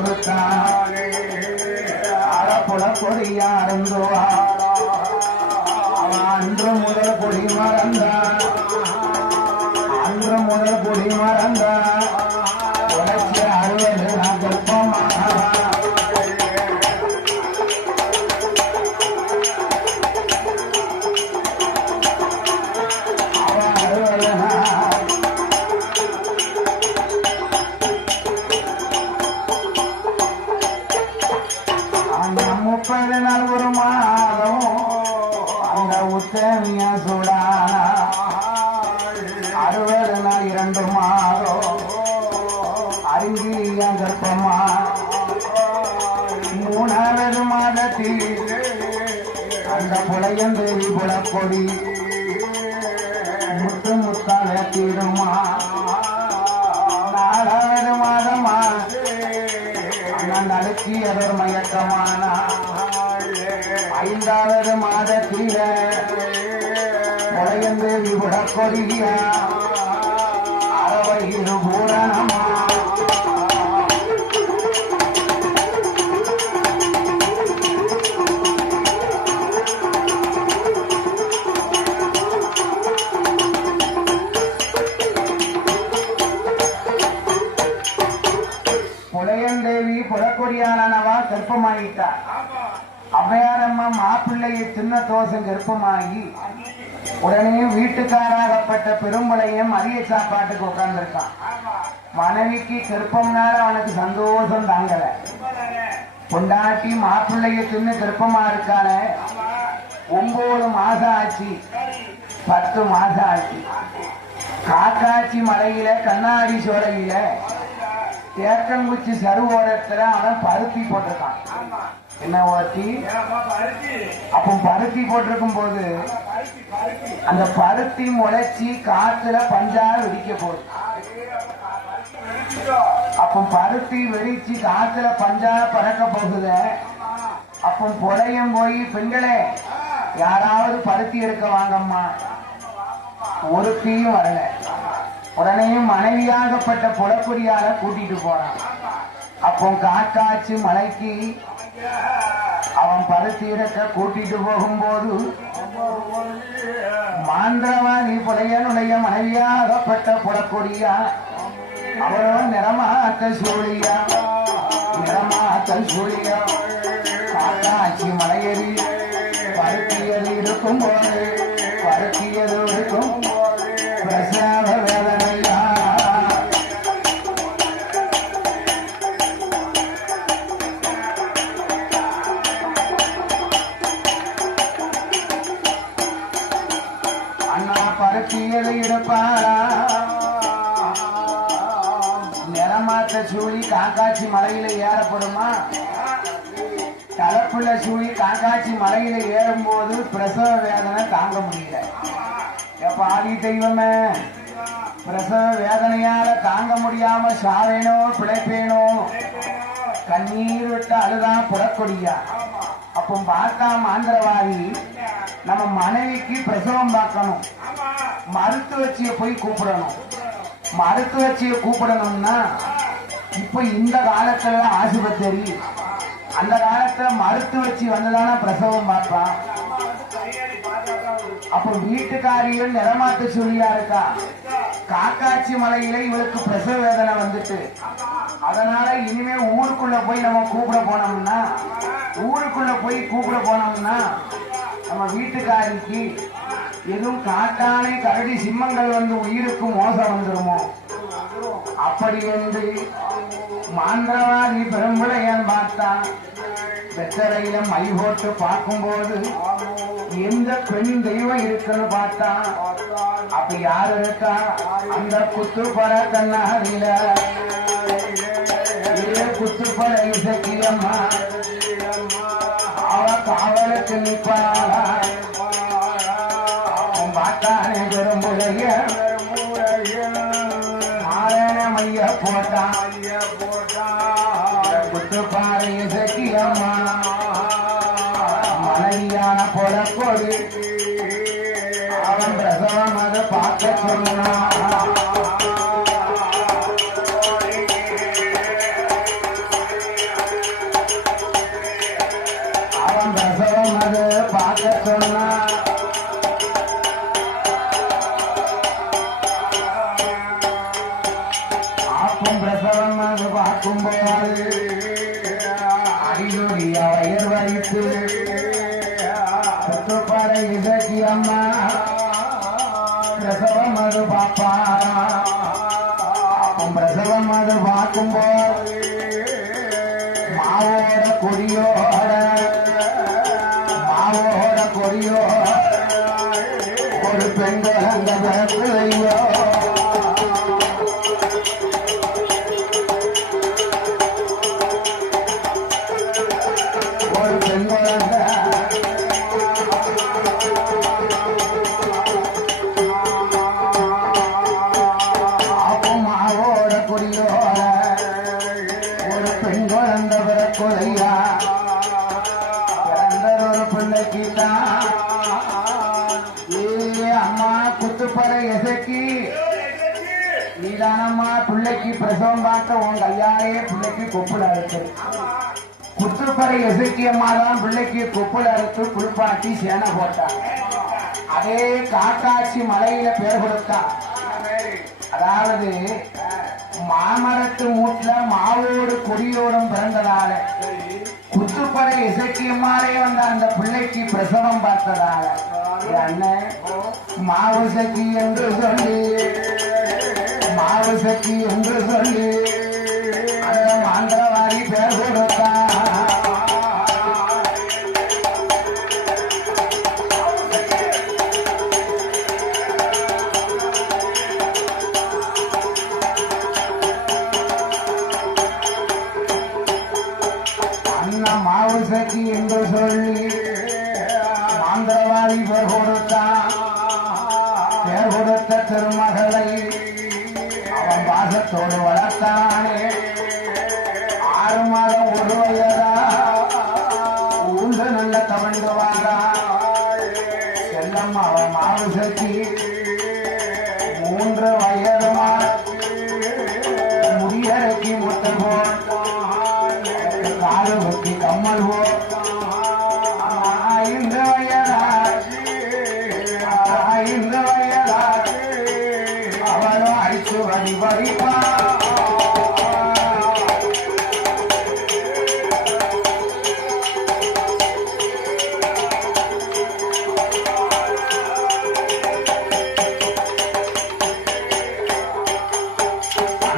கொடுத்தானே அறப்புல கொடியாருந்தோ அவன் அன்று முதல் கொடி மறந்தான் அன்று முதல் கொடி மறந்தான் உழைச்சி 60 நான் கற்பமா ஒரு மாதம் அந்த உத்தமிய சுடானா 60 நாள் 2 மாதம் அறிஞ்சிய கற்பமா 3வது மாதத்தில் அந்த புலையந்தேவி புலக்கொடி முத்து முத்தால தீருமா 4வது மாதமா நடுக்கியதொரு மயக்கமானா 5வது மாதத்தில புலையந்தேவி புலக்கொடிய அறவயிறு பூரணமா புலையந்தேவி புலக்கொடியானவா கர்ப்பமாயிட்டார். அவ்வையாரம்மா மாப்பிள்ளையை சின்ன தோசம் கர்ப்பமாகி உடனே வீட்டுக்காராகப்பட்ட பெரும்பளையம் மதிய சாப்பாட்டுக்கு உட்கார்ந்துருக்கான். மனைவிக்கு கர்ப்பம்னால அவனுக்கு சந்தோஷம் தாங்கல. பொண்டாட்டி மாப்பிள்ளைய சின்ன கர்ப்பமா இருக்கான 9 மாசம் ஆச்சு 10 மாசம் ஆச்சு. காக்காட்சி மலையில கண்ணாடி சோலையில தேக்கங்குச்சி சருவோரத்துல அவன் பருத்தி போட்டிருக்கான். என்ன ஓட்டி அப்ப பருத்தி போட்டிருக்கும் போது அந்த பருத்தி முளைச்சி காத்துல பஞ்சா வெடிக்க போகுது. அப்ப பருத்தி வெடிச்சு காத்துல பஞ்சா பறக்க போகுது. அப்ப புலையம் போய் பெண்களே யாராவது பருத்தி எடுக்க வாங்கம்மா, ஒருத்தையும் வரல. உடனே மனைவியாகப்பட்ட புலக்குடியால கூட்டிட்டு போறான். அப்போ காக்காட்சி மலைக்கு அவன் பருத்தி இறக்க கூட்டிட்டு போகும்போது மாந்திரவாதி புலையனுடைய மனைவியாகப்பட்ட புலக்குடியா அவரோ நிறமாத்த சூழியா காக்காட்சி மலையேறி பருத்தியது இருக்கும் போது பருத்தியது இருக்கும் பிரசவ வேதனையா அண்ணா பருத்தியது எடுப்பாரா நிறமாற்ற சூழி காக்காட்சி மலையில ஏறப்படுமா? கலப்புள்ள சூழி காக்காட்சி மலையில ஏறும் போது பிரசவ வேதனை தாங்க முடியல. எப்ப ஆதி தெய்வமே பிரசவ வேதனையால தாங்க முடியாம சாவேனோ பிழைப்பேனோ கண்ணீர் விட்டு அழுதான் புறக்கொடியா. அப்போ பார்த்தா மாந்திரவாதி நம்ம மனைவிக்கு பிரசவம் பார்க்கணும், மருத்துவச்சியை போய் கூப்பிடணும். மருத்துவச்சியை கூப்பிடணும்னா இப்ப இந்த காலத்துல ஆஸ்பத்திரி, அந்த காலத்துல மருத்துவச்சி வந்துதானே பிரசவம் பார்ப்பான். அப்ப வீட்டுக்காரிகள் நிறமாத்த சொல்லியா இருக்கா. காக்காட்சி மலையில இவளுக்கு பிரசவ வேதனை வந்துட்டு, அதனால இனிமே ஊருக்குள்ள போய் நம்ம கூப்பிட போனோம்னா நம்ம வீட்டுக்காரிக்கு எதுவும் காட்டானை கரடி சிம்மங்கள் வந்து உயிருக்கு மோசம் வந்துருமோ அப்படி என்று மாந்திரவாதி பெரும்புளையன் பார்த்தான். வெத்தரையில மை போட்டு பார்க்கும்போது எந்த பெண் தெய்வம் இருக்குன்னு பார்த்தான். அப்ப யாரு இருக்கா? அந்த குத்துப்பட கண்ணாடியில குத்துப்பட இசக்கியம்மா அவ காவலுக்கு நிற்பாளா. பார்த்தானே பெரும்புளைய மைய போட்டான் குத்துப்பாறை இசக்கியம்மா மனைவியான பொலக்கொடி அவன் பிரசவம் அதை பார்க்க சொன்னான். அடியோடிய வயர் வைத்து படை இசக்கி அம்மா பிரசவம் அது பாப்பாரா பிரசவம் அது பார்க்கும்போது மாவோட கொடியோட ஒரு பெண்கள் அந்த பிறப்புலையோ ஒரு பெண்கள் அந்த மாவோட கொடியோட ஒரு பெண்கள் அந்த பிறப்புலையா குத்துப்பறை எசக்கி நீதானம்மா பிள்ளைக்கு பிரசவம் பார்த்த உன் கையாலேயே பிள்ளைக்கு கொப்புல அறுத்து குத்துப்பறை எசக்கி அம்மா தான் பிள்ளைக்கு கொப்புல அறுத்து குளிப்பாட்டி சேனை போட்டான். அதே காக்காட்சி மலையில பேர் கொடுத்தா. அதாவது மாமரத்து மூட்டுல மாவோடு கொடியோடும் பிறந்ததால குத்துப்பறை இசக்கியம்மாரே வந்த அந்த பிள்ளைக்கு பிரசவம் பார்த்ததால அண்ணன் மாவு சக்தி என்று சொல்லி அந்த மாந்திரவாதி பேர் கொடுத்தா. மாவு சக்தி என்று சொல்லி மாந்திரவாதி பேர் கொடுத்த திருமகளை அவன் பாசத்தோடு வளர்த்தானே. 6 மாதம் ஒரு வயதா ஊன்று நல்ல தவண்டு வாடா செல்லம் அவன் மாவு சக்தி 3 வயதுமா முடியறைக்கு முட்டை போல் காடு வெட்டி கம்மல் போ 5 வயதாச்சு அவனும் அடிச்சு வடி வடிப்பா.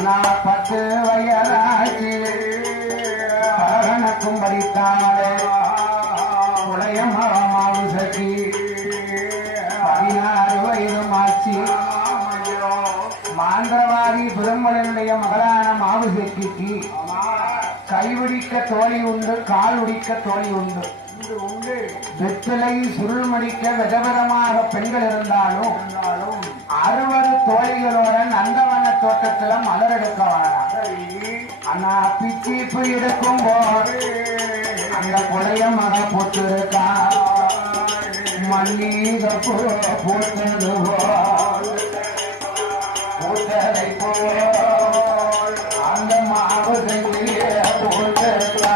நான் 10 வயதாச்சு பகனக்கும் படித்தாளே உலயம் மாவு சக்தி 16 வயதுமாச்சு. மாந்திரவாதி பெருமளனுடைய மகளான மாவு சக்திக்கு கைவிடிக்க தோழி உண்டு, கால் உடிக்க தோழி உண்டு. வெற்றிலை சுருள் மடிக்க விதவிதமாக பெண்கள் இருந்தாலும் 60 தோழிகளோட நந்தவன தோட்டத்துல மலர் எடுக்க வேணாம். ஆனா பிச்சிப்பு எடுக்கும் போது அந்த கொலைய மக போட்டு இருக்கா மல்லிகை போட்டது போட்டதை போல் அந்த மாவு போட்டிருக்கா.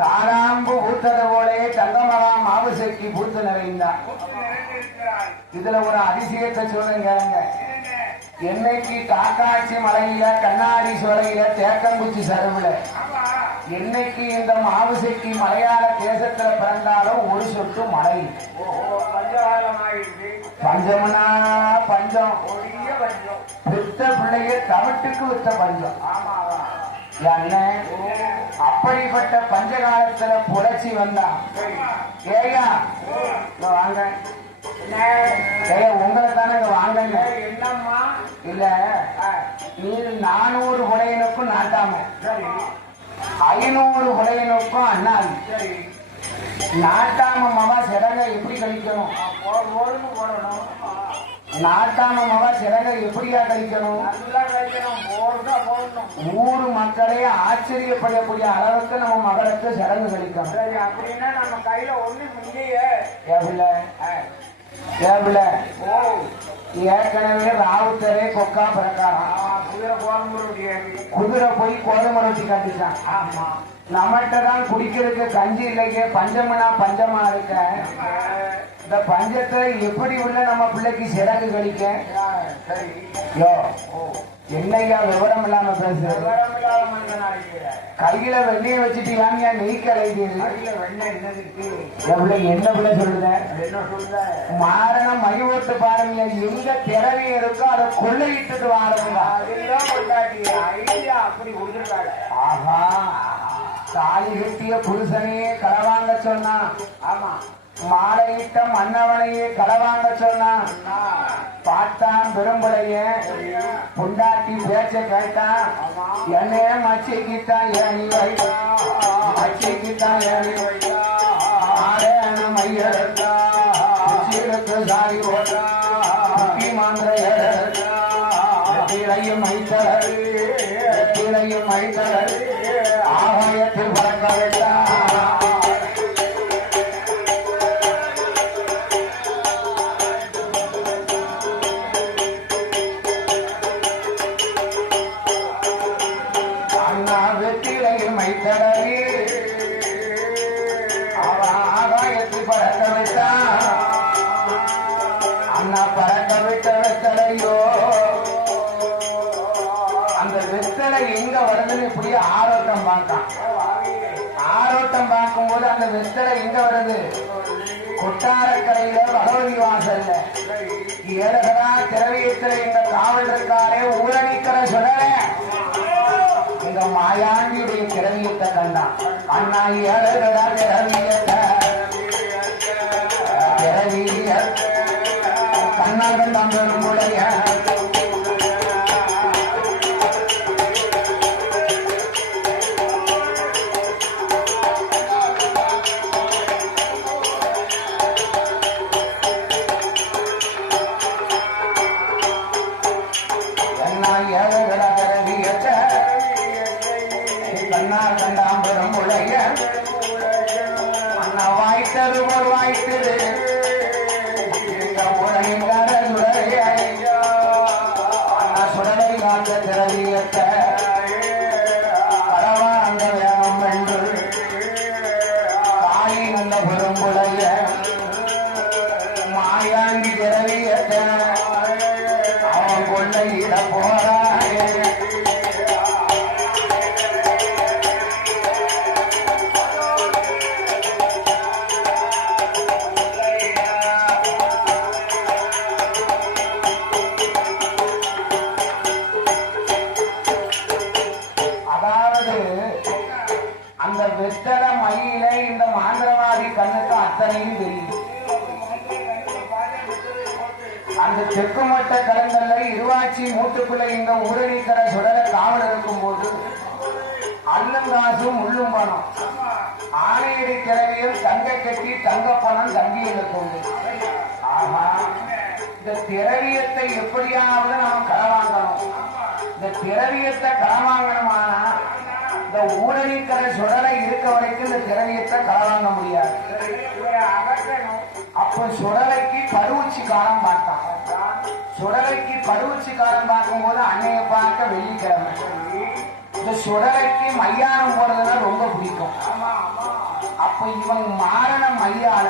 தாராம்பு பூத்தது போலே தங்கமகா மாவுசைக்கு பூத்து நிறைந்தார். இதுல ஒரு அதிசயத்தை சொல்றேன் கேளுங்க. என்னைக்கு காக்காட்சி மலையில கண்ணாடி சோலையில தேக்கங்குச்சி சருவுல என்னைக்கு இந்த மாவுசைக்கு மலையாள தேசத்துல பிறந்தாலும் ஒரு சொட்டு மழை. பஞ்சம்னா பஞ்சம், வித்த பிள்ளைய தவிட்டுக்கு வித்த பஞ்சம். அப்படிப்பட்ட பஞ்ச காலத்துல புரட்சி வந்தான். ஏயா வாங்க, உங்களை தானே வாங்க. என்னம்மா இல்ல, நீ 400 புலையனுக்கும் நாட்டாம 500 புலையனுக்கும் அண்ணாது நாட்டாம மவா சிறக எப்படி கழிக்கணும்? நாட்டாம மவா சிறக எப்படியா கழிக்கணும்? ஊரு மக்களே ஆச்சரியப்படக்கூடிய அளவுக்கு நம்ம மகளுக்கு சிறகு கழிக்கணும். அப்படின்னா நம்ம கையில ஒண்ணு ஏபில ஏற்கனவே ராவுத்தரே கொக்கா பிறக்காராம். குதிரை போய் கோதுமை ரொட்டி கட்டிச்சான். நம்மகிட்ட தான் குடிக்கிறதுக்கு கஞ்சி இல்லைங்க, பஞ்சமனா பஞ்சமா இருக்க. இந்த பஞ்சத்தை எப்படி உள்ள நம்ம பிள்ளைக்கு சிறகு கழிக்க? யோ என்னையா விவரம் இல்லாம பேசு. கையில வெண்ணைய வச்சுட்டு வாங்க நெய் கலைக்கிறது. என்ன பிள்ளை சொல்லுத? மாரணம் மையோட்டு பாருங்க, எங்க திறவி இருக்கோ அதை கொள்ளையிட்டு வாருங்க. ஆஹா, தாலி கட்டிய புருஷனையே களவாங்க சொன்னா. ஆமா, மாலையிட்ட மன்னவனையே களவாங்க சொன்னான். பார்த்தான் பெரும்புடைய பொண்டாட்டி பேச்ச கேட்டான். என்னைய மச்சிக்கிட்டான் ஏணி வைத்தா, மச்சிக்கிட்டான் ஏணி வைத்தா, ஆடேன மையெடுத்தா, உச்சிருக்கு சாரி போட்டா, முட்டி மாந்திரையெடுத்தா, கீழையும் மைத்தரு, கீழையும் மைத்தரு, ஆகாயத்தில் பறக்க வைத்தா. ஆகாயத்தில் பறக்க வைத்தான். அண்ணா பறக்க விட்ட வெத்தலையோ, அந்த வெத்தலை எங்க வருதுன்னு இப்படி ஆரோட்டம் பார்த்தான். ஆரோட்டம் பார்க்கும் போது அந்த வெத்தலை எங்க வருது? கொட்டாரக்கரையில பகவதி வாசல்ல ஏழகடா திரவியத்துல எங்க காவல் இருக்காரே ஊரணிக்கிற சொல்ல எங்க மாயாண்டியுடைய திரவியத்தை கண்டான். அண்ணா ஏழகடா திரவியத்த திரவிய கண்ணாகன் தம்பருடைய கண்டாம்பரம் உடைய அண்ணா வாய்த்தது போல் வாய்த்தது அண்ணா சுடலை காத்த திரவியத்த பரவாங்க வேணும் என்று தாய் நல்ல பெரும்புடைய மாயாண்டி திரவியத்த அவன் கொள்ளையிட போறாயே. அந்த வெத்தல மயில இந்த மாந்திரவாதி கண்ணுக்கு அத்தனையும் தெரியும். அந்த தெக்குமட்ட கலங்கல்ல இருவாச்சி மூட்டுக்குள்ள இந்த ஊரணிக்கிற சுடல காவல் இருக்கும் போது அல்லுங்காசும் முள்ளும் பணம் ஆணையடி கிழவியில் தங்க கட்டி தங்க பணம் தங்கியில் கொண்டு. ஆஹா, இந்த திரவியத்தை எப்படியாவது நம்ம களவாங்கணும். இந்த திரவியத்தை களவாங்கணுமானா இந்த ஊரணிக்கிற சுடலை இருக்க வரைக்கும் இந்த திரவியத்தை களவாங்க முடியாது. அப்ப சுடலைக்கு பருவச்சி காலம் பார்த்தான். சுடலைக்கு பருவச்சி காலம் பார்க்கும் போது அன்னைய பார்க்க வெள்ளிக்கிழமை. இந்த சுடலைக்கு மையானம் போறதுன்னா ரொம்ப பிடிக்கும். அப்ப இவன் மாரண மையால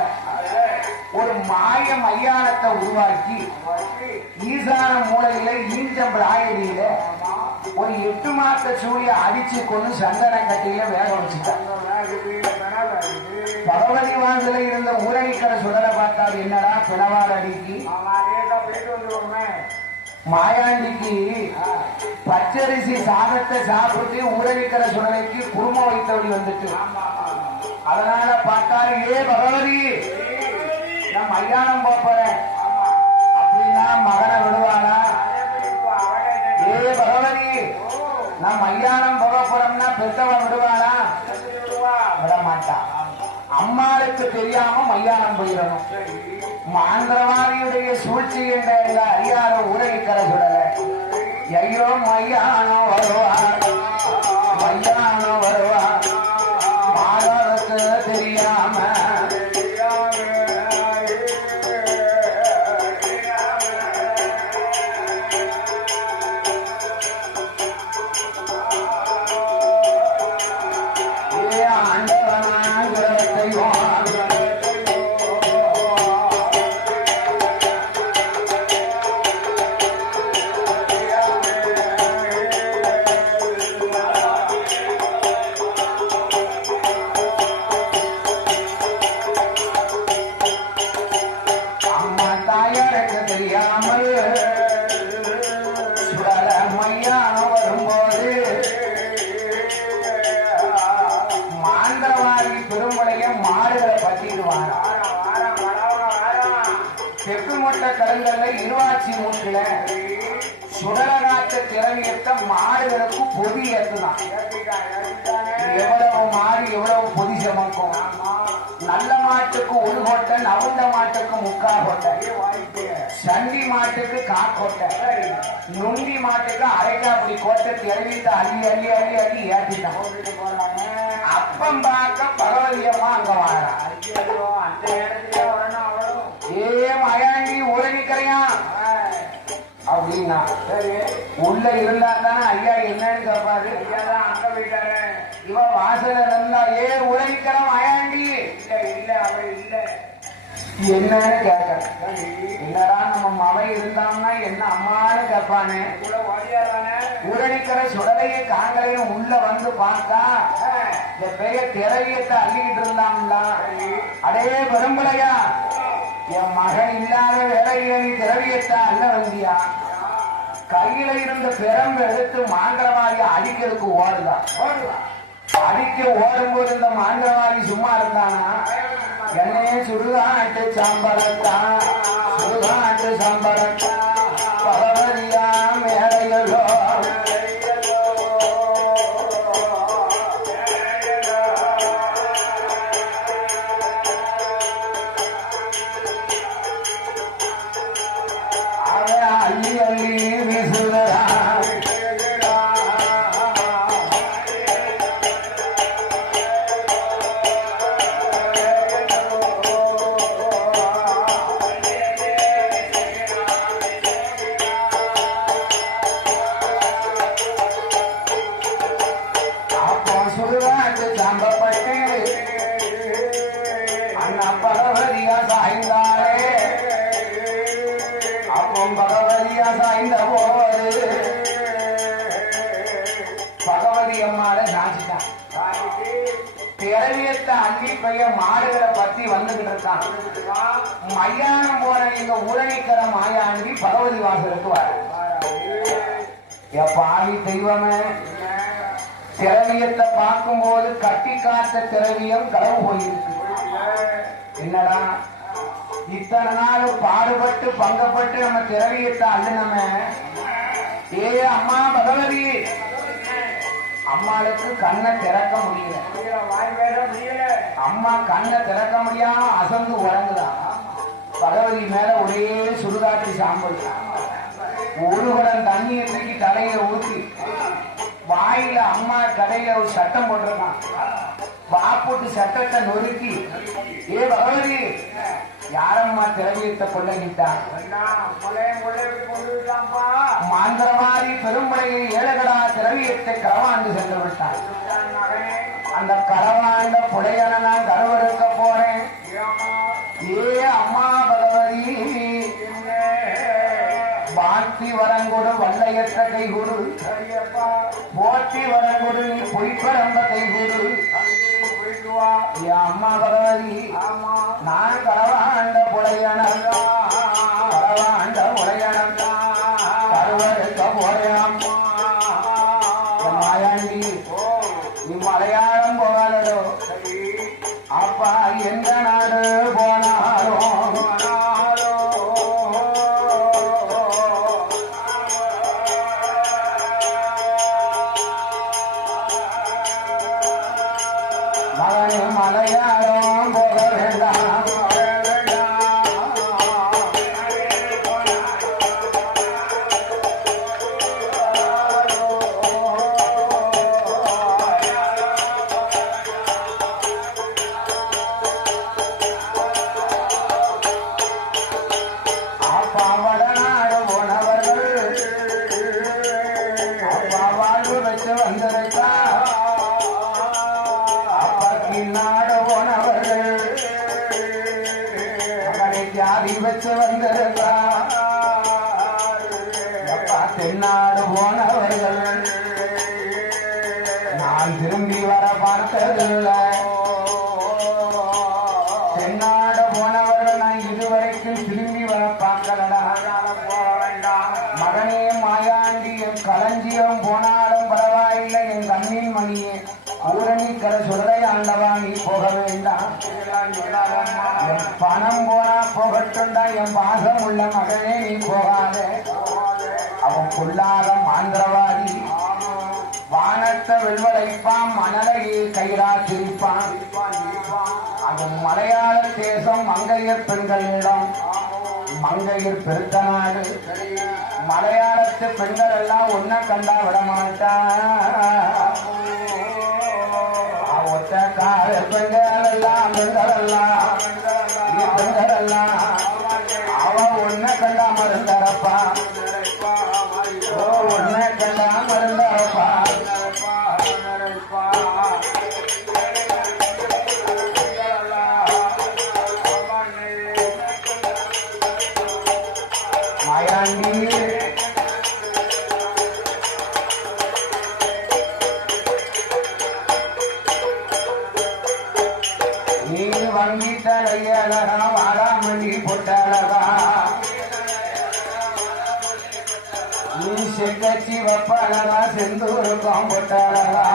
ஒரு மாய மையானத்தை உருவாக்கி ஈசான மூலையில ஈஞ்சம்பு ஆயடியில ஒரு 8 மாச சூரிய அடிச்சு கொண்டு சந்தன கட்டியில வேக வச்சுட்டான். பகவதி வாசல இருந்த ஊரணிக்கிற சுடலை பார்த்தால் என்னடா பிணவால் அடிக்கு மாயாண்டிக்கு பச்சரிசி சாதத்தை சாப்பிட்டு ஊரணிக்கிற சுடலைக்கு குரும வைத்தபடி வந்துட்டு. அதனால பார்த்தாரு, ஏ பகவதி நான் மையானம் போறேன் அப்படின்னா மகனை விடுவானா? ஏ பகவதி நான் மையானம் போக போறோம்னா பெத்தவன் விடுவானா? விட மாட்டான். அம்மாளுக்கு தெரியாம மையானம் போயிடணும். மாந்திரவாதியுடைய சூழ்ச்சி என்ற எங்க அறியாத ஊரணிக்கிற சுடல ஐயோ மையானம் வருவா, மையானம் வருவா, மாதவருக்கு தெரியாம கடல்ல இருவாட்சி மூட்டுல சுடலநாட்டு திரவியத்தை மாடுகளுக்கு பொதி ஏற்றுதான். எவ்வளவு மாடு எவ்வளவு பொதி சமக்கும். நல்ல மாட்டுக்கு ஒரு கொட்டை, நவுந்த மாட்டுக்கு முக்கா கொட்டை, சண்டி மாட்டுக்கு காக்கொட்டை, நுண்டி மாட்டுக்கு அரைக்காப்படி கொட்டை திரவியத்தை அள்ளி அள்ளி அள்ளி அள்ளி ஏற்றிட்டான். அப்பம் பார்க்க பரவலியமா அங்க வாழ அந்த இடத்துல மயாண்டி உலகிக்கிறையா அப்படின்னா சரி உள்ள இருந்தா தானே ஐயா என்னன்னு கேட்பாரு. ஐயா தான் அங்க போயிட்டாரு. இவன் வாசல இருந்தா உலகிக்கிறோம் மயாண்டி இல்ல இல்ல அவ இல்ல என்னன்னு கேட்க. என்னடா நம்ம மவன் இருந்தான்னா என்ன அம்மான்னு கேட்பானே. உரணிக்கிற சுடலையும் காங்கலையும் உள்ள வந்து பார்த்தா இந்த பெரிய திரையத்தை அள்ளிக்கிட்டு இருந்தாங்களா. அடே பெரும்பலையா, என் மகன் இல்லாத வேலையில நீ திரவியத்தை அல்ல வந்தியா. கையில இருந்த பெரம்பு எடுத்து மாந்திரவாதிய அடிக்கிறதுக்கு ஓடுதான். அடிக்க ஓடும்போது இந்த மாந்திரவாதி சும்மா இருந்தானா. என்னையே சுடுகாட்டு சம்பளத்தான் சுடுகாட்டு சம்பளத்தான் பரவரியா மேடைகளோ அள்ளி அள்ளி வீசுகிறா. அப்போ சுடுகாட்டு சம்பப்பட்டு அண்ணா பரவரியா சாய்ந்தாலே. அப்போ பகவதியா சாய்ந்த போது பகவதி அம்மாட சாச்சிட்டான். திரவியத்தை அள்ளி பைய மாடுகளை பத்தி வந்துகிட்டு இருக்கான். மையானம் போற நீங்க உரணிக்கிற மாயாண்டி பகவதி வாசலுக்கு வர. பாவி தெய்வமே, திரவியத்தை பார்க்கும் போது கட்டி காத்த திரவியம் களவு போயிருக்கு. என்னடா இத்தனை நாள் பாடுபட்டு பங்கப்பட்டு நம்ம திரவியத்தை அள்ளினமே. அம்மா பகவதி, அம்மாளுக்கு கண்ணை திறக்க முடியல. அம்மா கண்ணை திறக்க முடியாம அசந்து உறங்குதான். பகவதி மேல ஒரே சுடுகாட்டு சாம்பல். ஒரு குடம் தண்ணியை தூக்கி தலையில ஊற்றி வாயில அம்மா கடையில ஒரு சட்டம் போட்டிருக்கான். வாப்போட்டு சட்டத்தை நொறுக்கி பகவதி யாரம்மா திரவியத்தை கொள்ளகிட்டான். மாந்திரமாரி பெரும்படையை ஏழகடா திரவியத்தை களவாண்டு சென்று விட்டான். அந்த களவாண்ட புடையன நான் கருவறுக்க போறேன். அம்மா பகவதி, வாழ்த்தி வரங்கொடு வல்லையற்ற கைகொடு, போற்றி வரங்கொடு நீ பொய்ப்பரம்ப கைகொடு. அம்மா பகவதி, நான் களவாண்ட புடையனந்தா களவாண்ட புடையனந்தா கருவறுக்க போறேன். அம்மா மாயாண்டி, நீ மலையாளம் போகாதோ. அப்பா எந்த நாடு போனாலும் மலையாளம் போக வேண்டாம். அப்பா வடநாடு போனவர்கள் அப்பா வாழ்வு வச்சு வந்திருக்கா. அப்பா பின்னாடு போனவர்கள் மகனை ஜாதி வச்சு வந்திருந்தார் தென்னாடு போனவர்கள் நான் திரும்பி வர பார்த்ததில்லை தென்னாடு போனவர்கள் நான் இதுவரைக்கும் திரும்பி வர பார்க்கலடா மகனே மாயாண்டி என் களஞ்சியம் போனாலும் பரவாயில்லை என் கண்ணின் மணியே ஊரணிக்கர சொல்றை ஆண்டவா நீ போக வேண்டாம் என் பணம் போனா போகட்டுண்டா என் பாசம் உள்ள மகனே நீ போகாதே அவன் பொல்லாத மாந்திரவாதி வானத்தை வெள்வளைப்பான் மணலையே கயிறா சிரிப்பான் அது மலையாள தேசம் மங்கையர் பெண்களிடம் மங்கையர் பெருத்த நாடு மலையாளத்து பெண்கள் எல்லாம் ஒன்ன கண்டா விடமாட்டா ஒத்த கால பெண்கள் எல்லாம் பெண்கள் எல்லாம் அவ ஒன்ன கண்டா மருந்தரப்பா ஒன்ன கண்டா மருந்தரப்பா மாயாண்டி நீ வங்கி தலையழகா வாடாமல்லி பொட்டழகா நீ செக்கச்சி வப்பழகா செந்தூருக்கம் பொட்டழகா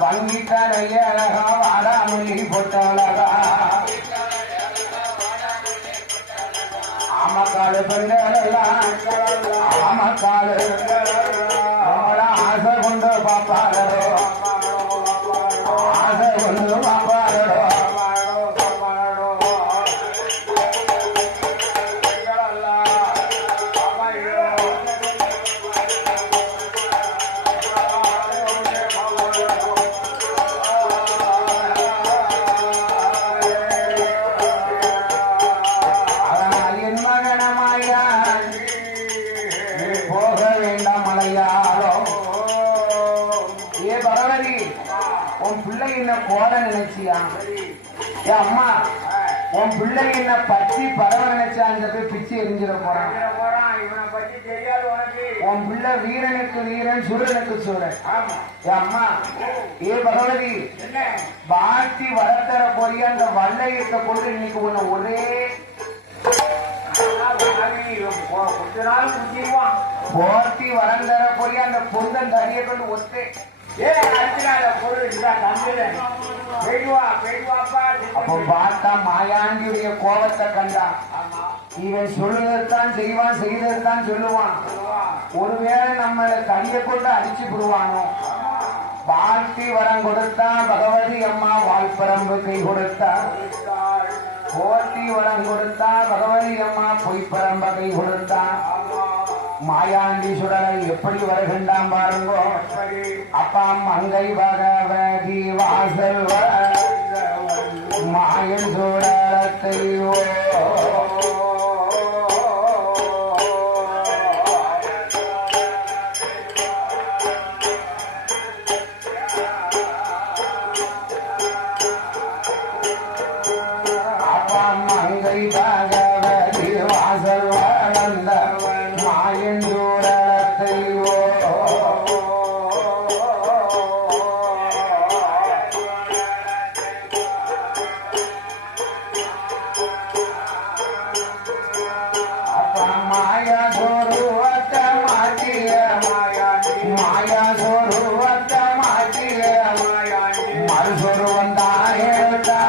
வங்கி தலையழகா வாடாமல்லி பொட்டழகா ஆமக்காடு பெண்கள் எல்லாம் ஆமக்காடு ஆசை கொண்டு பாப்பாரோ ஆசை கொண்டு பாப்பாரோ உன் பிள்ளை என்ன போட நினைச்சியா ஏ அம்மா உன் பிள்ளை என்ன பச்சி பரவ நினைச்சான்னு போய் பிச்சு எரிஞ்சிட போறான் உன் பிள்ளை வீரனுக்கு வீரன் சுரனுக்கு சுரன் ஏ அம்மா ஏ பகவதி பாட்டி வளர்த்தர போய் அந்த வல்லையத்தை கொண்டு இன்னைக்கு உன்னை ஒரே போட்டி வளர்ந்தர போய் அந்த பொந்தன் தனியை கொண்டு ஒத்தே அப்போ பார்த்தா மாயாண்டியுடைய கோபத்தை கண்டா இவன் சொல்லுதான் செய்வான் செய்ததுதான் சொல்லுவான் ஒருவேளை நம்மளை கையை கொண்டு அடிச்சு விடுவானோ வாழ்த்தி வரம் கொடுத்தா பகவதி அம்மா வாழ்பரம்பு கை கொடுத்தா போட்டி வரம் கொடுத்தா பகவதி அம்மா பொய்ப்பரம்ப கை கொடுத்தா மாயாண்டி சுடலை எப்படி வருகின்றான் பாருங்கோ அப்பா மங்கை பகவதி வாசல் மாயன் சுடலத்தையோ அப்பா மங்கை பகவதி வாசல் வளர்ந்த மாயன் சுடலத்தையோ மாயா சொருவத்த மாட்டிய மாயா சொருவத்த மாட்டிய மறு சொருவந்தாயடா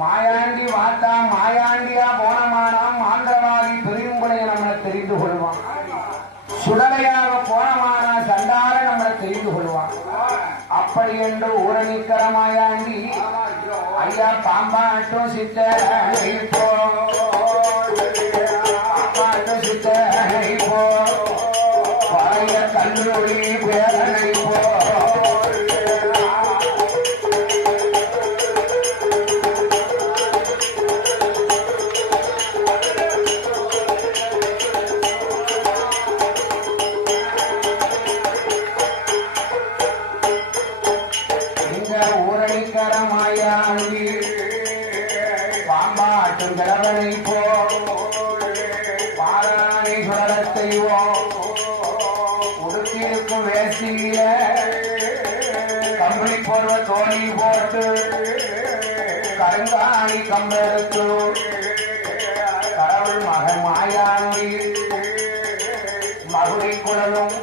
மாயாண்டி வாத்தா மாயாண்டியா போனமானாம் மாந்திரவாதி பெரியும்படைய நம்மளை தெரிந்து கொள்வான் சுடலையாக போனமான அப்படி என்று ஊரணிக்கிற மாயாண்டி ஐயா பாம்பாட்டும் சித்தனை போ பாம்பாட்டும் சித்தனை போ பழைய கல்லூரி பேரனை போ ஊரணிக்கரமாயாண்டி பாம்பாட்டும் கிழவனை போ பாராணி சுடரத்தைவோ உடுத்திருக்கும் வேசியில கம்பளி போர்வ தோணி போட்டு கருங்காணி கம்பெடுத்து கடவுள் மகன் மாயாண்டி மகுடி குழலும்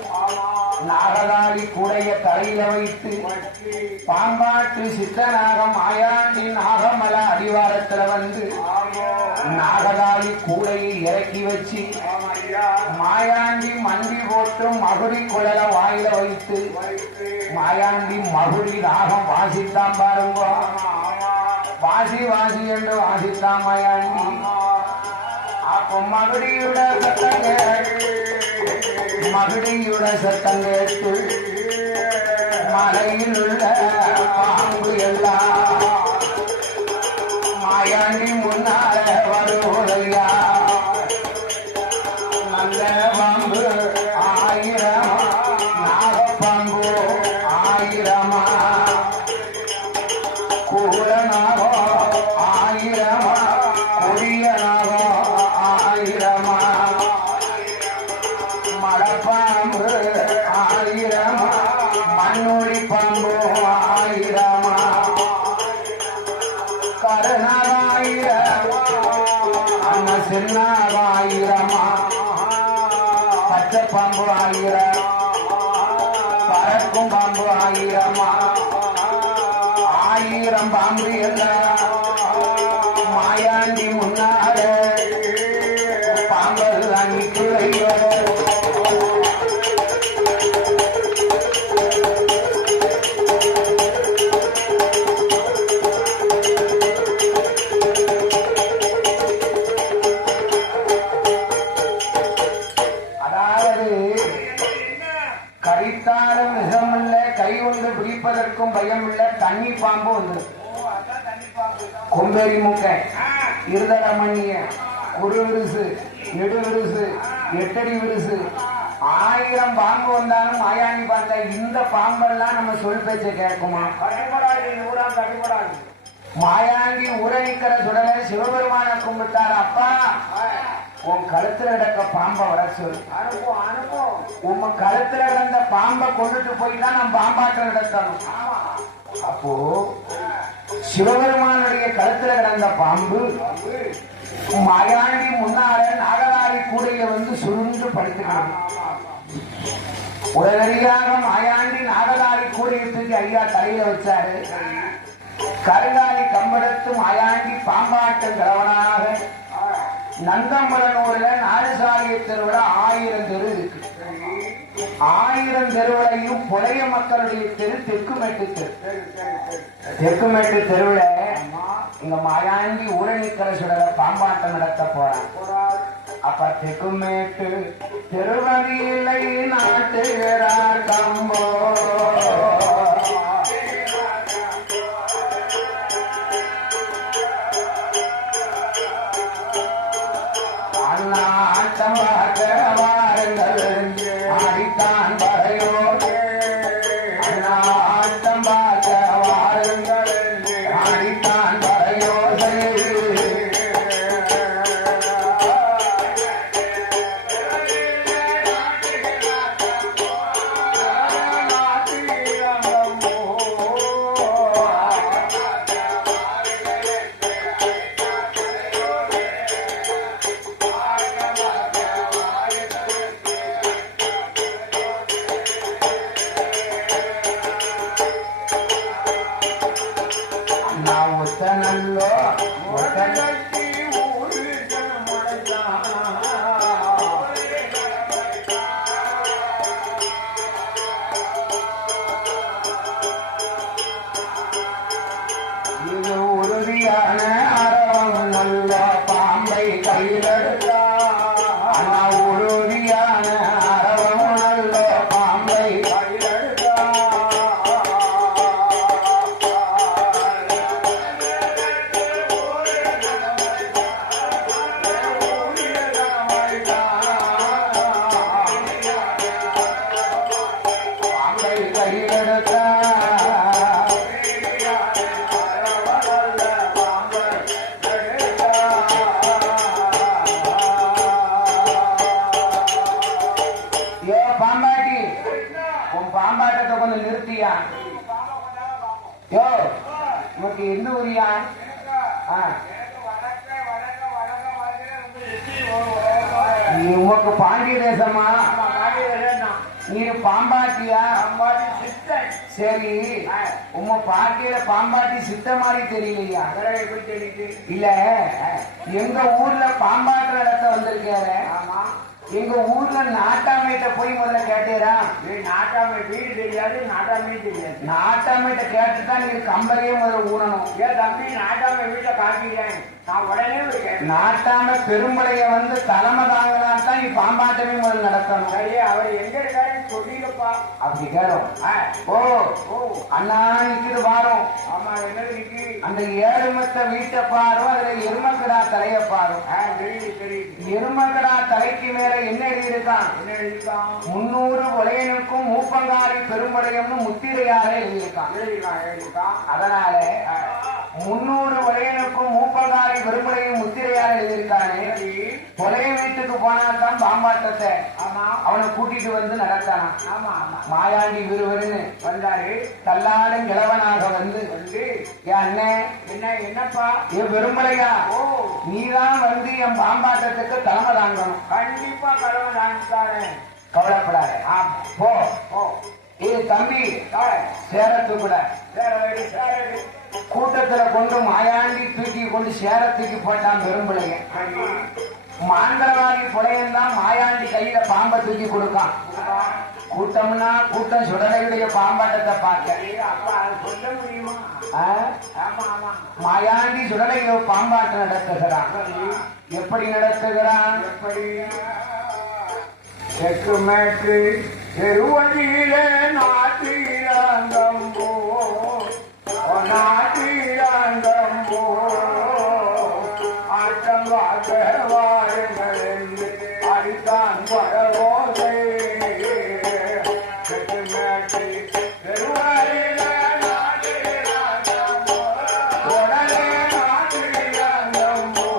நாகதாளி கூடைய தலையில வைத்து பாம்பாட்டு சித்தனாக மாயாண்டி நாகமல அடிவாரத்துல வந்து நாகதாளி கூடையை இறக்கி வச்சு மாயாண்டி மண்டி போட்டு மகுடி குழல வாயில வைத்து மாயாண்டி மகுடி ராகம் வாசித்தான் பாருங்க வாசி வாசி என்று வாசித்தான் மாயாண்டி அப்போ மகுடியுட சத்தம் கேட்டு மலையில் உள்ள பாம்பு எல்லாம் மாயாண்டி முன்னால வருவதையா நல்ல பாம்பு ஆயிரமா நாகப்பாம்பு ஆயிரமா கூடனாகோ ஆயிரமா கொடியனாகோ ஆயிரமா மடப்பாம்பு ஆயிரமா மண்ணொழி பாம்பு ஆயிரமா கருணாயிரமா அண்ண சின்னாயிரமா பச்சை பாம்பு ஆயிரம் பறக்கும் பாம்பு ஆயிரமா ஆயிரம் பாம்பு எல்லாம் மாயாண்டி முன்னால பாம்பெல்லாம் நிற்குறையோ கடித்தாலும் விஷமில்ல கை ஒன்று பிடிப்பதற்கும் பயம் இல்ல தண்ணி பாம்பு வந்து கொம்பேரி மூக்கை இருதல மணிய குறு விரிசு நெடு விரிசு எட்டடி விரிசு ஆயிரம் பாம்பு வந்தாலும் மாயாண்டி பார்த்தா இந்த பாம்பெல்லாம் நம்ம சொல் பேச்ச கேட்குமா கட்டுப்படாது மாயாண்டி ஊரணிக்கிற சுடல சிவபெருமான கும்பிட்டார் அப்பா உன் கழுத்துல கிடக்க பாம்பை வர சொல்லு உன் கழுத்துல கிடந்த பாம்பை கொண்டுட்டு போயிட்டா நம்ம பாம்பாட்டம் கிடக்கணும் அப்போ சிவபெருமானுடைய கழுத்துல கிடந்த பாம்பு மாயாண்டி முன்னால நாகதாளி கூடையில வந்து சுருண்டு படுத்துக்கணும் உடனடியாக மாயாண்டி நாகதாளி கூடையை தூக்கி ஐயா தலையில வச்சாரு கருங்காலி கம்பெடுத்து மாயாண்டி பாம்பாட்டம் கிழவனாக நந்தம்பலனூர்ல நாடுசாலிய தெருவுல 1000 தெரு இருக்கு 1000 தெருவுலையும் புலைய மக்களுடைய தெரு தெற்குமேட்டு தெரு தெற்குமேட்டு தெருவுல இங்க மாயாண்டி ஊரணிக்கிற சுடல பாம்பாட்டம் நடத்த போறான் அப்ப தெற்குமேட்டு தெருவதிலை நாட்டுகிறார் கம்போ ஆடித்தான் பறையோ ஆட்டம் பார்க்க வாருங்கள் ஆடித்தான் பறையோ எடுத்தா பாம்பாட்டி உன் பாம்பாட்டத்தை கொஞ்சம் நிறுத்தியா யோ உனக்கு எந்த ஊரியா உனக்கு பாண்டிய தேசமா நீ பாம்பாட்டியா சரி உங்க பாட்டியில பாம்பாட்டி சித்த மாதிரி தெரியலையா இல்ல எங்க ஊர்ல பாம்பாட்டு நடத்த வந்திருக்காரு எங்க ஊர்ல நாட்டாமையிட்ட போய் முதல்ல கேட்டீரா நாட்டாமை வீடு தெரியாது நாட்டாமே தெரியாது நாட்டாமையிட்ட கேட்டுதான் நீங்க கம்பரையே முதல்ல ஊனணும் ஏன் தம்பி நாட்டாமை வீட்டை காட்டிட்டேன் நான் உடனே நாட்டாம பெரும்பளைய வந்து தலைமை தாங்கினா தான் நீ பாம்பாட்டமே முதல்ல நடக்கணும் சரியே அவர் எங்க இருக்காருன்னு சொல்லிடுப்பா அப்படி கேடும் ஓ ஓ அண்ணா நிக்குது பாரும் ஆமா என்னது நிக்கு அந்த ஏழுமத்த வீட்டை பாரும் அதுல எருமக்கடா தலைய பாரும் தெரியுது தெரியுது எருமக்கடா தலைக்கு மேல என்ன எழுதியிருக்கான் என்ன எழுதியிருக்கான் 300 உலையனுக்கும் மூப்பங்காரி பெரும்பளையம்னு முத்திரையால எழுதியிருக்கான் அதனால 300 உலையனுக்கும் மூப்பங்காரி பெரும்பளையும் முத்திரையால எழுதியிருக்கானே கொலைய வீட்டுக்கு போனாதான் பாம்பாட்டத்தை அவனை கூட்டிட்டு வந்து நடத்தானா மாயாண்டி விறுவருன்னு வந்தாரு தள்ளாடும் கிழவனாக வந்து என் அண்ணன் என்ன என்னப்பா என் பெரும்பளையா நீதான் வந்து என் பாம்பாட்டத்துக்கு தலைமை தாங்கணும் கண்டிப்பா தலைமை தாங்கிட்டாரு கவலைப்படாத போ ஏ தம்பி சேரத்து கூட கூட்டத்துல கொண்டு மாயாண்டி தூக்கி கொண்டு சேர தூக்கி போட்டான் பெரும்பிள்ளைங்க மாண்டவாதி புலையன் தான் மாயாண்டி கையில பாம்பை தூக்கி கொடுக்கான் கூட்டம்னா கூட்டம் சுடலையுடைய பாம்பாட்டத்தை பார்க்க சொல்ல முடியுமா மாயாண்டி சுடலையோ பாம்பாட்டம் நடத்துகிறான் எப்படி நடத்துகிறான் எப்படி எட்டு மேட்டு பெருவழியிலே நாட்டிலங்கம்போ நாட்டிலங்கம்போ ஆட்டங்காட்ட வாருங்கள் என்று அடித்தான் பரவோதை எட்டு மேட்டு பெருவழியிலே நாட்டிலங்கம்போ உடனே நாட்டிலங்கம்போ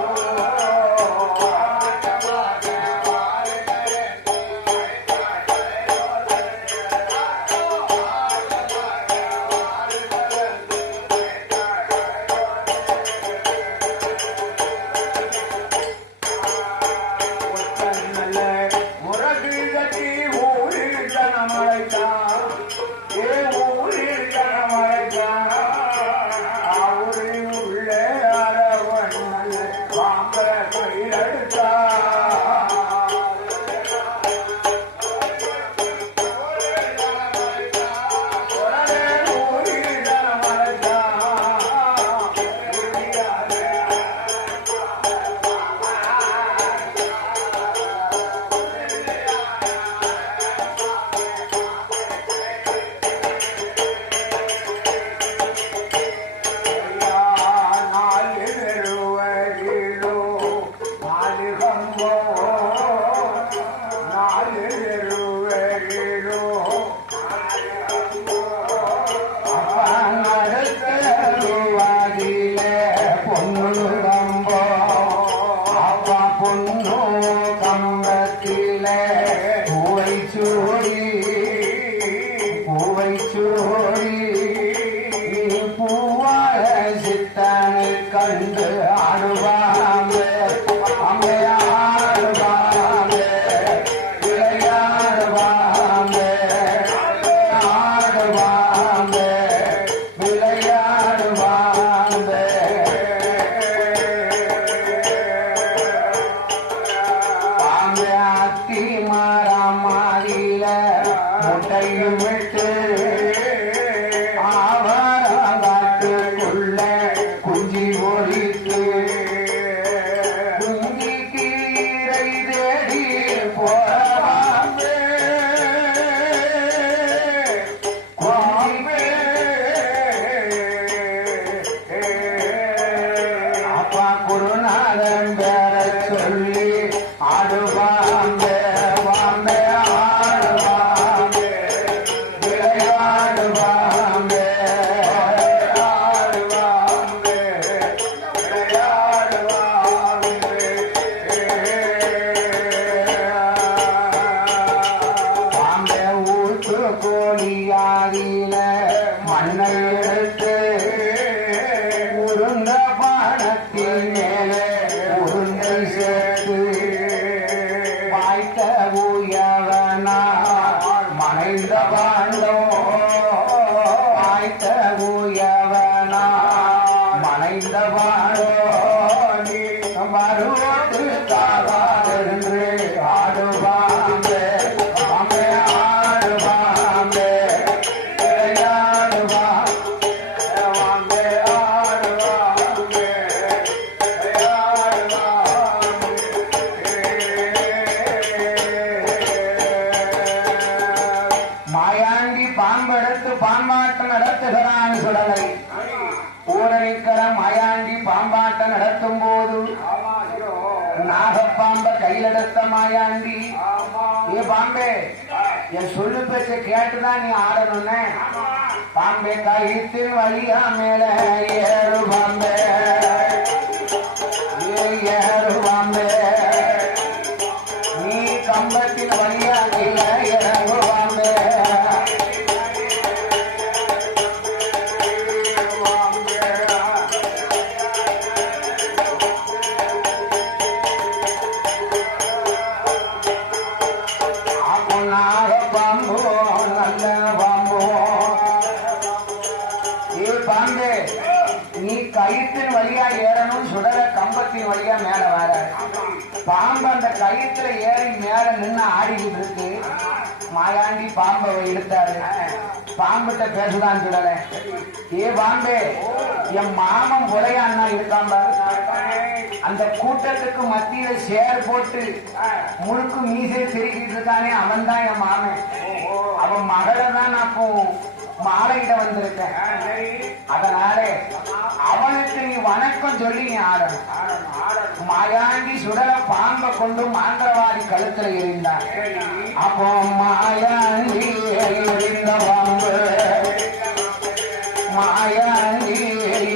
ஆடுவாங்க கோழியாதில மண்ணை எடுத்து உருண்ட பானத்தின் மேலே உருண்டை சேர்த்து வாய்த்த உயவனா மனைந்த பாண்டோ வாய்த்த உயவனா மனைந்த பாண்டோ நீ வருவோட்டு காவாதென்று ஆடுவாங்க பாம்பாட்டம் நடத்துகிறான் சுடலை ஊரணிக்கிற மாயாண்டி பாம்பாட்டம் நடத்தும் போது நாகப்பாம்ப கையிலெடுத்த மாயாண்டி ஏ பாம்பே என் சொல்லு பேச்ச கேட்டுதான் நீ ஆடணும்னு பாம்பே கயிற்றின் வழியா மேல ஏறு பாம்பே ஏறு பாம்பே நீ கம்பத்தின் வழியா கீழே இறங்கு பாம்பே நீ கயிற்றின் வழியா ஏறணும் சுடல கம்பத்தின் வழியா மேல வர பாம்பு அந்த கயிற்றுல ஏறி மேல நின்று ஆடிக்கிட்டு இருக்கு மாயாண்டி பாம்பை இழுத்தாரு பாம்பிட்ட பேசுதான் சுடல ஏ பாம்பே என் மாமன் புலையான்னா இருக்கான் அந்த கூட்டத்துக்கு மத்தியில சேர் போட்டு முழுக்கு மீசை திருக்கிட்டு இருக்கானே அவன் தான் என் மாமன் அவன் மகளை தான் அப்போ மாலையிட வந்திருக்கேன் அதனால அவனுக்கு நீ வணக்கம் சொல்லி நீ ஆடணும் மாயாண்டி சுடல பாம்பை கொண்டு மாந்திரவாதி கழுத்துல எறிந்தான் அப்போ மாயாண்டி எறிந்த பாம்பு மாயாண்டி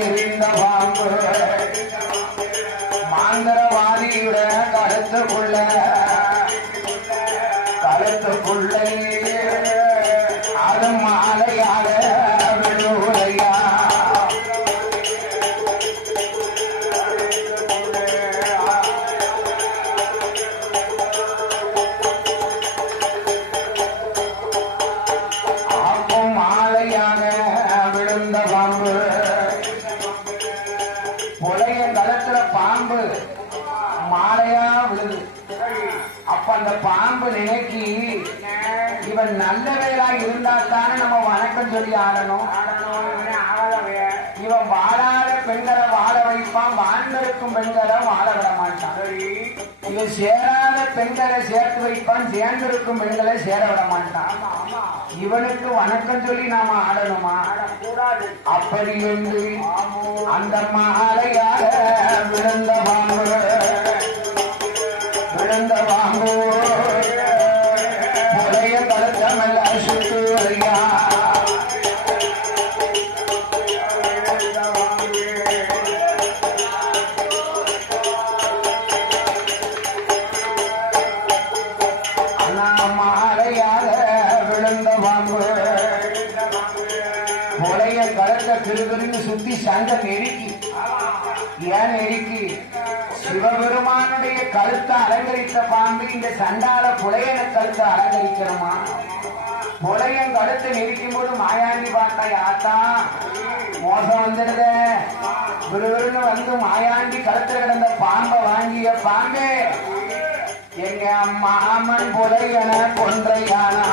எறிந்த பாம்பு மாந்திரவாதியோட கழுத்துக்குள்ள அது மாலையாக விழுலையா ஆக்கும் மாலையாக விழுந்த பாம்பு புலைய களத்துல பாம்பு மாலையா விழுது அப்ப அந்த பாம்பு நினைக்கி இவன் நல்ல வேலா இருந்தா தானே நம்ம வணக்கம் சொல்லி ஆடணும் இவன் வாழாத பெண்களை வாழ வைப்பான் வாழ்ந்திருக்கும் பெண்களை வாழ விட மாட்டான் இவன் சேராத பெண்களை சேர்த்து வைப்பான் சேர்ந்திருக்கும் பெண்களை சேர விட மாட்டான் இவனுக்கு வணக்கம் சொல்லி நாம ஆடணுமா அப்படி என்று அந்த மாலையாக விழுந்த பாம்பு விழுந்த பாம்பு புலைய கலத்தமல்ல சுற்றுயா மாலையாக விழுந்த பாம்பு புலைய கலத்த திருவிருந்து சுத்தி சங்க நெருக்கி ஏன் நெருக்கி சிவபெருமானுடைய கழுத்தை அலங்கரித்த பாம்பு இந்த சண்டால புலையன கழுத்தை அலங்கரிக்கிறோமா புலையன் கழுத்தை நெரிக்கும் போது மாயாண்டி பார்த்தா யாத்தா மோசம் வந்துடுத விறுவிறுன்னு வந்து மாயாண்டி கழுத்துல கிடந்த பாம்பை வாங்கிய பாம்பே எங்க மாமன் புலையன கொன்றையானா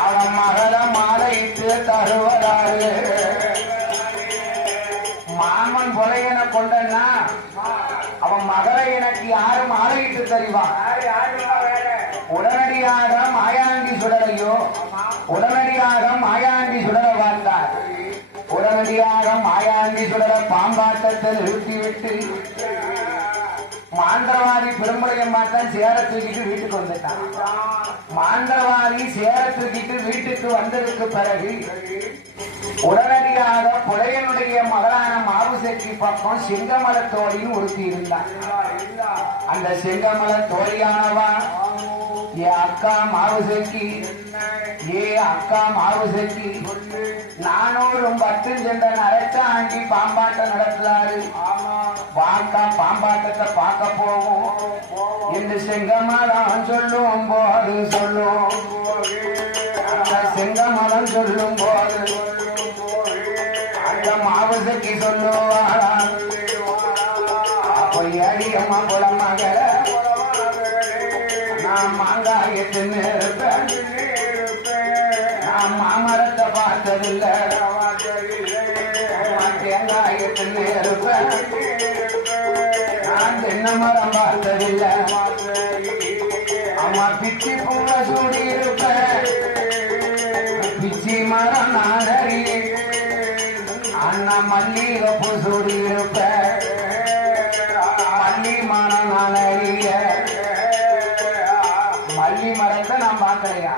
அவன் மகள மாலையிட்டு தருவதாரு மாமன் புலையன கொண்டன்னா அவன் மகளை எனக்கு யாரு மாலையிட்டு தருவான் உடனடியாக மாயாண்டி சுடலையோ உடனடியாக மாயாண்டி சுடல பார்த்தார் உடனடியாக மாயாண்டி சுடல பாம்பாட்டத்தை நிறுத்திவிட்டு மாந்திரவாதி பெரும்புலையம் பார்த்தான் சேர தூக்கிட்டு வீட்டுக்கு வந்துட்டான் மாந்திரவாதி சேர தூக்கிட்டு வீட்டுக்கு வந்ததுக்கு பிறகு உடனடியாக புலையனுடைய மகளான மாவுசெட்டி பக்கம் செங்கமல தோழின்னு ஒருத்தி இருந்தான் அந்த செங்கமல தோழியானவா ஏ அக்கா மாவுசைக்கு அக்கா மாவுசைக்கு 400 10 சென்ற நரச்சாண்டி பாம்பாட்டம் நடத்துறாரு. வாக்கா பாம்பாட்டத்தை பார்க்க போவோம் என்று செங்கமலம் சொல்லும் போது அந்த செங்கமலம் சொல்லும் போது அந்த மாவுசைக்கு சொல்லுவாரா, பொய்யடியம்மா குளமாக நான் மாங்காயத்தின்னு இருப்பேன், நான் மாமரத்தை பார்த்ததில்லை, தேங்காயத்தின்னு இருப்பேன், நான் தென்னை மரம் பார்த்ததில்லை, அம்மா பிச்சி பூங்க சூடி இருப்பேன், பிச்சி மரம் நான் அறிய, அண்ணா மல்லிகைப்பூ சூடி இருப்பேன், மல்லி மரம் நான் அறிய, மல்லி மரத்தை நான் பார்க்கலையா?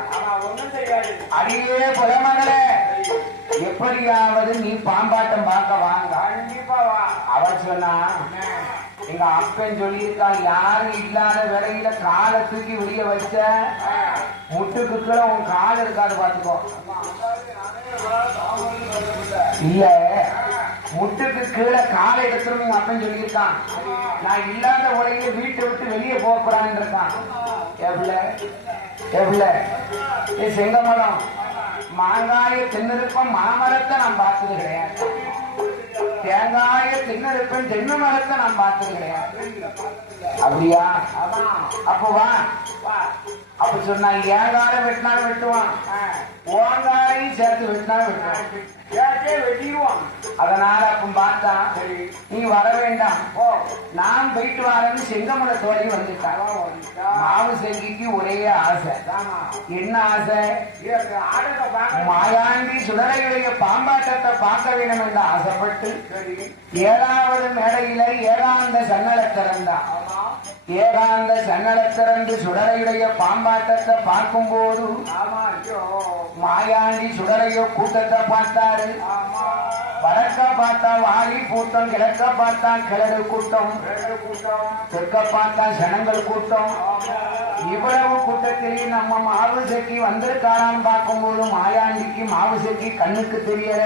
அடியே புலமகளே, எப்படியாவது நீ பாம்பாட்டம் பார்க்க வாங்க. அவர் சொன்னா, எங்க அப்பன் சொல்லியிருக்கான், யாரும் இல்லாத வேலையில காலை தூக்கி வெளிய வச்ச முட்டுக்கு கீழே உன் கால் இருக்காது பாத்துக்கோ. இல்ல, முட்டுக்கு கீழே காலை எடுத்துரும் எங்க அப்பன் சொல்லியிருக்கான். நான் இல்லாத உலகில வீட்டை விட்டு வெளியே போக கூடாதுன்னு இருக்கான். எவ்வளவு செங்கமலம் மாங்காய தின்னிருப்பம் மாமரத்தை நான் பார்த்தது கிடையாது, தேங்காய தின்னிருப்பேன் தென்னை மரத்தை நான் பார்த்தது கிடையாது. அப்படியா? அப்ப வா. அப்ப சொன்னா ஏங்காரம் வெட்டினாலும் வெட்டுவான், ஓங்காரையும் சேர்த்து வெட்டினாலும் வெட்டிடுவான். அதனால அப்ப பார்த்தா நீ வர வேண்டாம், நான் போயிட்டு வரேன்னு செங்கமல தோழி வந்துட்டான். மாவு செங்கிக்கு ஒரே ஆசை. என்ன ஆசை? மாயாண்டி சுடரையுடைய பாம்பாட்டத்தை பார்க்க வேண்டும் என்று ஆசைப்பட்டு 7வது மேடையில ஏகாந்த சன்னலை திறந்தான். ஏகாந்த சன்னலை திறந்து சுடரையுடைய பாம்பாட்டத்தை பார்க்கும் போது மாயாண்டி சுடரையோ கூட்டத்தை பார்த்தாரு. வடக்க பார்த்தா வாலி கூட்டம், கிழக்க பார்த்தா கிழடு கூட்டம், தெற்க பார்த்தா சனங்கள் கூட்டம். இவ்வளவு கூட்டத்திலேயே நம்ம மாவுசைக்கு வந்திருக்காரான்னு பார்க்கும்போது மாயாண்டிக்கு மாவுசைக்கு கண்ணுக்கு தெரியல.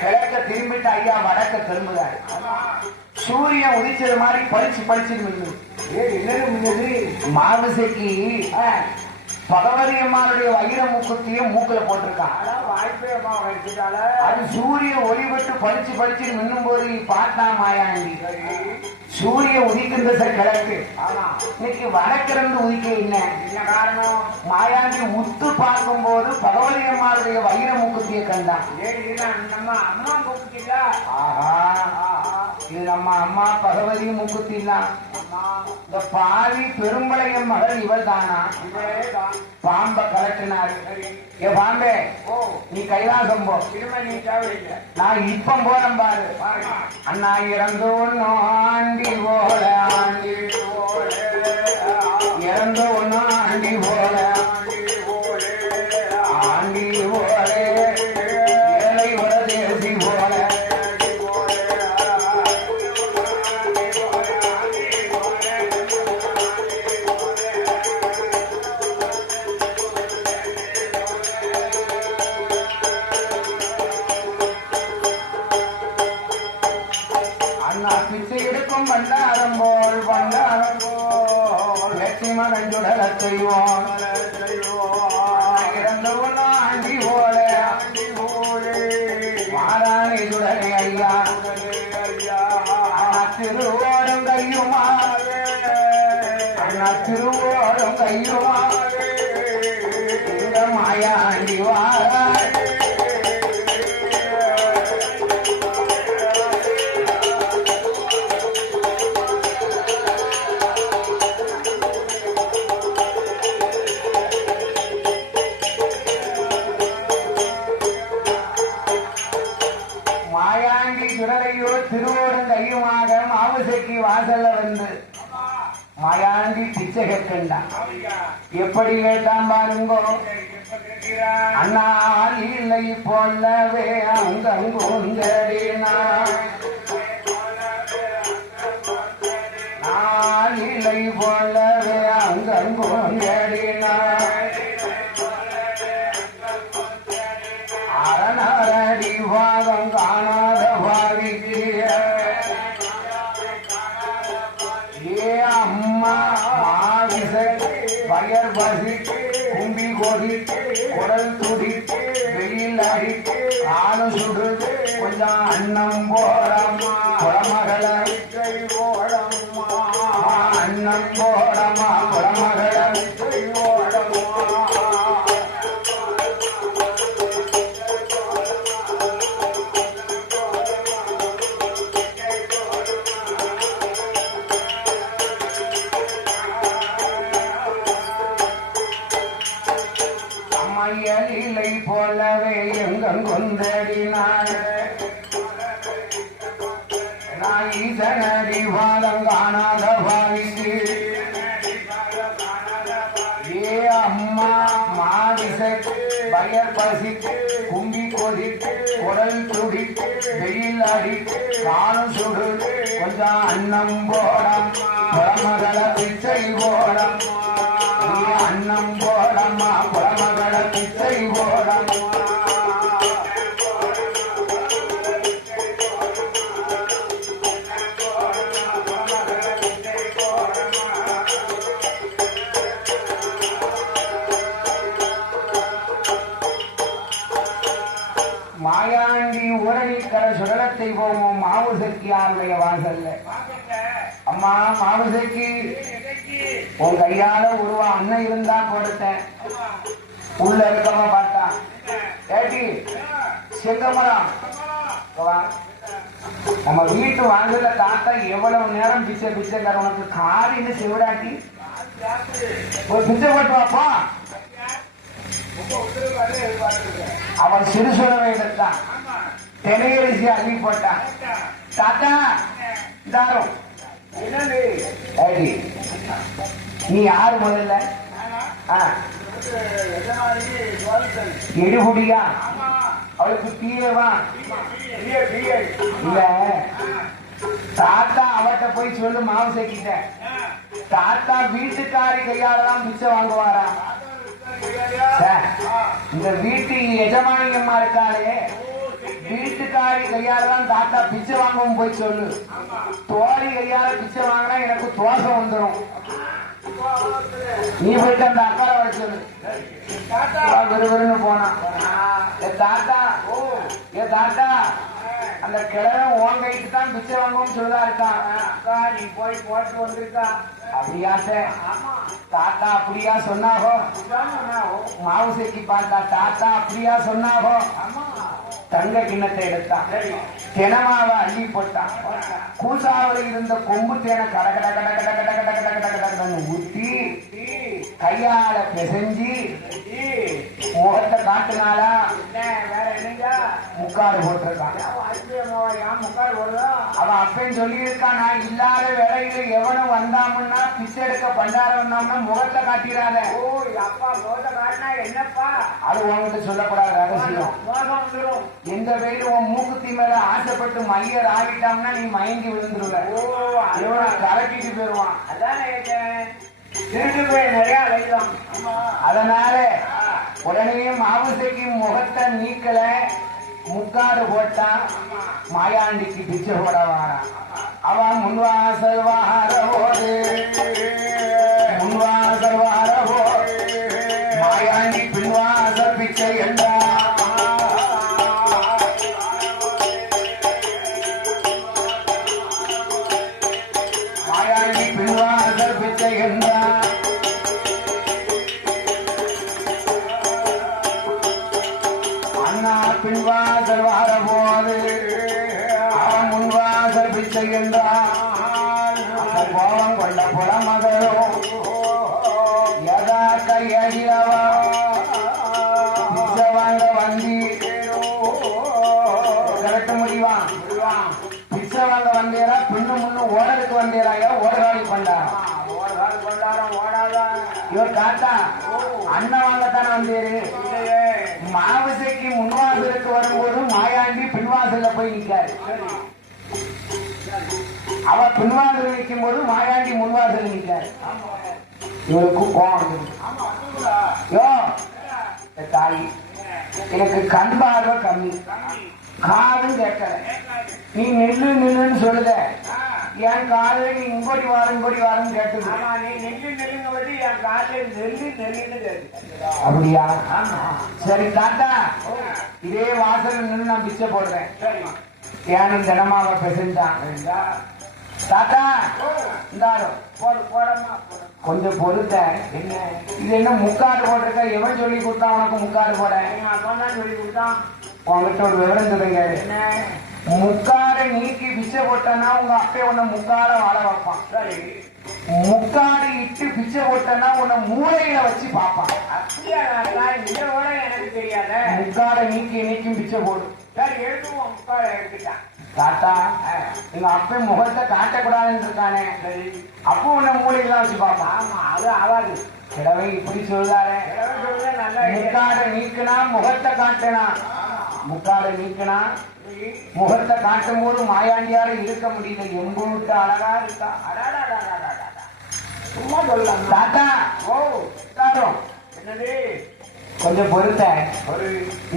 கிழக்க திரும்பிட்டு ஐயா வடக்க திரும்புறாரு. சூரியன் உதிச்சது மாதிரி பளிச்சு மாவுசைக்கு பகவதி அம்மாவுடைய வைர மூக்குத்தியும் மூக்குல போட்டிருக்கான். அது சூரிய ஒளிவிட்டு பளிச்சு மின்னும் போது பார்த்தா மாயாண்டி சூரிய உதிக்கின்ற கிழக்கு, இன்னைக்கு வடக்கிருந்து உதிக்க என்ன காரணம்? மாயாண்டி உத்து பார்க்கும் போது பகவதி அம்மாவுடைய வைர மூக்குத்திய கண்டான். இது நம்ம அம்மா பகவதி மூக்குத்தி தான். இந்த பாவி பெரும்பளையம் மகள் இவள் தானா? பாம்ப கலட்டினாரு. ஏ பாம்பே, நீ கைலாசம் போ, நான் இப்ப போறேன் பாரு. அண்ணா இறந்து ஒன்னும் ஆண்டி போல, ஆண்டி போல இறந்து ஒன்னும் ஆண்டி போல, ஆண்டி போல ஏழை வரதேசி போல. பிச்சை எடுக்கும் பண்டாரம் போல் லட்சுமணன் சுடல செய்வோம். இறந்தவன் ஆண்டி போல மாறாணி சுடலை ஐயா. திருவோடும் கையுமா, திருவோடும் கையுமா, இந்த மாயாண்டி வாரா. திருவோடும் கையுமாக மாவுசைக்கு வாசல்ல வந்து மாயாண்டி பிச்சை கேட்கண்டான். எப்படி கேட்டான் பாருங்கோ. அண்ணா இல்லை போலவே அங்கங்குந்தடினா, இல்லை போலவே அங்கங்குந்தடினா, எங்கும் தேடினார் அரணடி வாதம் காணாத பாவிக்கு ஏ அம்மா மாவிசை பயர் பசிக்கு கும்பி கொதிக்கு குடல் துடிக்கு வெயில் அடிக்கு ஆணு சுடுது கொஞ்சம் அன்னம் போடம்மா குளமகளை போடம்மா அன்னம் போடம்மா குளமகளை போடம்மா மையலிலை போலவே எங்கும் கொண்டடினார் ஈசனடி வாதம் காணாத பாவிக்கு ஏ அம்மா மாவிசைக்கு பயர் பசிக்கு கும்பி கொதிக்கு குடல் துடிக்கு வெயில் அடிக்கு காணும் சுடுது கொஞ்சம் அன்னம் போடம் புறமகள பிச்சை போடம் அன்னம் போடம்மா புறமகள பிச்சை போடம்மா மாயாண்டி ஊரணிக்கரை சுடலத்தை போவோம் மாவு சக்கியாருடைய வாசல்ல அம்மா மாவு சக்கி உன் கையால உருவா அண்ணன் இருந்தா கொடுத்தேன் உள்ள இருக்கவ பார்த்தா ஏட்டி செங்கமரம் நம்ம வீட்டு வாங்கல தாத்தா எவ்வளவு நேரம் பிச்சை பிச்சைக்கார உனக்கு காரின்னு செவிடாட்டி ஒரு பிச்சை போட்டு வாப்பா அவன் சிறுசுரவை எடுத்தான் தெனையரிசி அள்ளி போட்டான் தாத்தா தாரும் நீ யாரு முதல்ல எடுபுடியா அவளுக்கு தீயவா இல்ல தாத்தா அவட்ட போய் சொல்லு மாவு சேர்க்கிட்ட தாத்தா வீட்டுக்காரி கையாலதான் பிச்சை வாங்குவாரா இந்த வீட்டு எஜமானி அம்மா இருக்காளே வீட்டுக்காரி கையாலதான் தாத்தா பிச்சை வாங்கவும் போய் சொல்லு தோழி கையால பிச்சை வாங்கினா எனக்கு தோசை வந்துடும் நீ போயிட்டு அந்த அக்கால வர சொல்லு விறுவிறுன்னு போனா தாத்தா ஏ தாத்தா அந்த கிழவன் உன் கைக்கு தான் பிச்சை வாங்கவும் சொல்லா இருக்கான் அக்கா நீ போய் போட்டு வந்திருக்கா அப்படியாட்ட தாத்தா அப்படியா சொன்னாகோ மாவு சேர்க்கி பார்த்தா தாத்தா அப்படியா சொன்னாகோ தங்க கிண்ணத்தை எடுத்தான் தினமாவ அள்ளி போட்டான் கூசாவில் இருந்த கொம்பு தேனை கட கட கட கட கட கட கட கட கட கடன்னு ஊத்தி கையால பிசைஞ்சி முகத்தை காட்டுனாலா வேற என்னங்க முக்காடு போட்டிருக்கான் அவன் அப்பன்னு சொல்லி இருக்கான் நான் இல்லாத வேலையில எவனும் வந்தாமுன்னா பிச்சை எடுக்க பண்டாரம் வந்தோம்னா முகத்தை காட்டிடாத அப்பா முகத்தை காட்டினா என்னப்பா அது உங்ககிட்ட சொல்லக்கூடாது ரகசியம் எந்த வெயிலும் உன் மூக்குத்தி மேல ஆசைப்பட்டு மையர் ஆகிட்டாம்னா நீ மயங்கி விழுந்துருவ கலக்கிட்டு போயிருவான் அதானே திருட்டு போய் நிறைய அழைக்கலாம் அதனால உடனே மாவுசைக்கு முகத்தை நீக்கல முக்காடு போட்டான் மாயாண்டிக்கு பிச்சை போட வாரான் அவன் முன்வாசல் வாரபோது முன்வாசல் வாரபோது மாயாண்டி பின்வாசல் பிச்சை என்றான் மாயாண்டி பின்வாசல் பிச்சை என்றான் பின்வாசல் வாரபோது அவன் முன்வாசல் பிச்சை என்றான் கோபம் கொண்ட புறமகளோ எதா கையடியவா பிச்சை வாங்க வந்தி கரெக்ட முடிவான் பிச்சை வாங்க வந்தேரா பின்னு முன்னு ஓடலுக்கு வந்தேராயா ஓடகாலி பண்டாரம் இவர் தாத்தா அண்ணன் வாங்கத்தானே வந்தேரு மாவசைக்கு முன்வாசலுக்கு வரும்போது மாயாண்டி பின்வாசல்ல போய் நிற்காரு அவ பின்வாசல் நிற்கும் போது மாயாண்டி முன்வாசல் நிற்காரு இவருக்கு கோவம். யோ தாய், எனக்கு கண் பார்வை கம்மி, காதும் கேட்கல. நீ நெல்லு நெல்லுன்னு சொல்லுத, என் காதுல நீ இங்கோடி வாரம் கேட்டு. நீ நெல்லு நெல்லுங்க போது என் காதுல நெல்லு நெல்லுன்னு கேட்டு. அப்படியா? சரி தாத்தா, இதே வாசல் நின்று நான் பிச்சை போடுறேன். ஏனும் தினமாவ பெசஞ்சான். தாத்தா இருந்தாலும் கொஞ்சம் பொறுத்த. என்ன இது? என்ன முக்காடு போட்டிருக்க? எவன் சொல்லி கொடுத்தா உனக்கு முக்காடு போட? சொல்லி கொடுத்தான். உங்ககிட்ட ஒரு விவரம் சொல்லுங்க. முக்காடை நீக்கி பிச்சை போட்டனா உங்க அப்பே உன்னை முக்காட வாழ வைப்பான். சரி, முக்காடு இட்டு பிச்சை போட்டனா உன்னை மூளையில வச்சு பார்ப்பான். எனக்கு தெரியாத. முக்காடை நீக்கி பிச்சை போடு. சரி, எடுத்துவோம். முக்காடை எடுத்துட்டான். தாத்தா, எங்க அப்ப முகத்தை காட்டக்கூடாதுன்னு இருக்கானே, அப்போ உன்ன மூலையெல்லாம் வச்சு பார்ப்பான். ஆமா, அது ஆகாது. கிழவை இப்படி சொல்றாரு. முக்காடை நீக்கினா முகத்தை காட்டினா, முக்காடை நீக்கினா முகத்தை காட்டும் போது மாயாண்டியால இருக்க முடியல. எம்பூட்டு அழகா இருக்கா. சும்மா சொல்லலாம் தாத்தா. ஓ தாரும் என்னது? கொஞ்சம் பொறுத்த.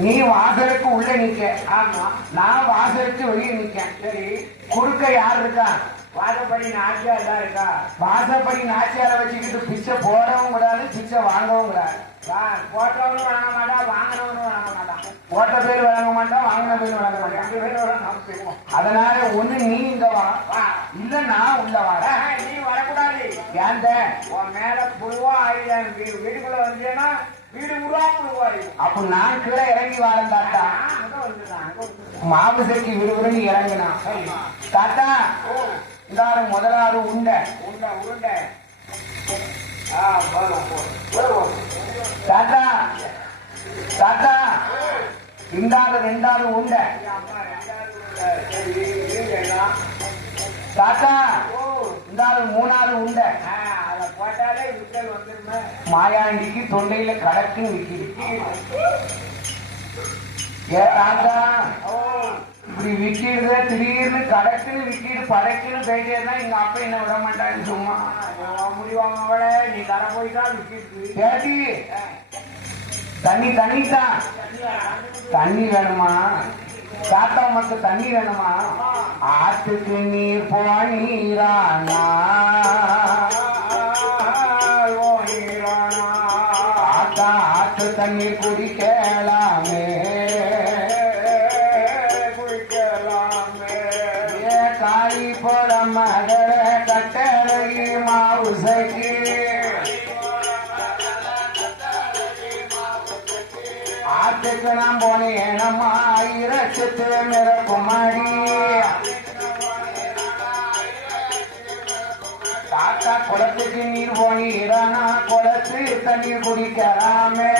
நீ வாசலுக்கு உள்ள நிக்க. ஆமா, நான் வாசலுக்கு வெளியே நிக்க. சரி, குறுக்க யார் இருக்கா? வாசப்படி நாச்சியார் தான் இருக்கா. வாசப்படி நாச்சியார வச்சுக்கிட்டு பிச்சை போடவும் கூடாது, பிச்சை வாங்கவும் கூடாது. போட்டவனும் வழங்க மாட்டா, வாங்கினவனும் வழங்க மாட்டான். போட்ட பேர் வழங்க மாட்டான், வாங்கின பேர் வழங்க மாட்டான். 2 பேரும். அதனால ஒண்ணு நீ இங்க வா, இல்ல நான் உள்ள வர. நீ வரக்கூடாது. ஏன்? உன் மேல புழுவா ஆயிரம் வீட்டுக்குள்ள வந்தேன்னா வீடு உருவாக்கு. அப்ப நான் கீழே இறங்கி வரேன் தாத்தா. மாபுசைக்கு விறுவிறுன்னு இறங்கினா. தாத்தா, இந்தாரு முதலாறு உண்டை. உருண்டை தாத்தா. தாத்தா, இந்தாரு 2வது உண்டை. தாத்தா, இந்தாரு 3வது உண்டை. மாயாண்டிக்கு தொண்டையில கடக்குன்னு விக்கிது. ஏ தாத்தா, இப்படி விக்கிடுத திடீர்னு கடக்குன்னு விக்கிடு படைக்குன்னு போயிட்டே இருந்தா எங்க அப்பா என்ன விட மாட்டாங்க. சும்மா முடிவாங்க அவள. நீ தர போய்தான் விக்கிட்டு கேட்டி. தண்ணிதான். தண்ணி வேணுமா தாத்தா? உனக்கு தண்ணி வேணுமா? ஆத்துக்கு நீர் போனீரானா, ஆத்து தண்ணீர் குடிக்கலாமே. ஏ காய் போட மகள கட்டளை மாவுசைக்கு, ஆத்துக்கு நான் போனேன் நம்ம 1000 மிரக்குமாடி. தாத்தா, குளத்துக்கு நீர் போனீரானா, குளத்து தண்ணீர் குடிக்கலாமே.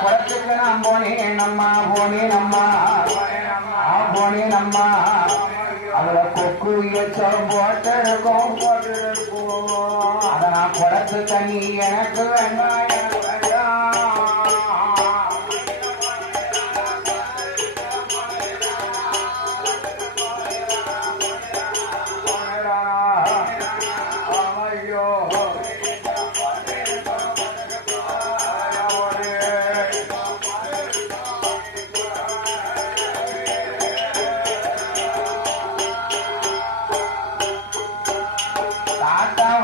குளத்துக்கு நான் போனேன் அம்மா, போனேன் அம்மா. அவளை கொக்கு எச்சம் போட்டிருக்கோம். அத நான் குளத்து தண்ணி எனக்கு வேண்டாம்.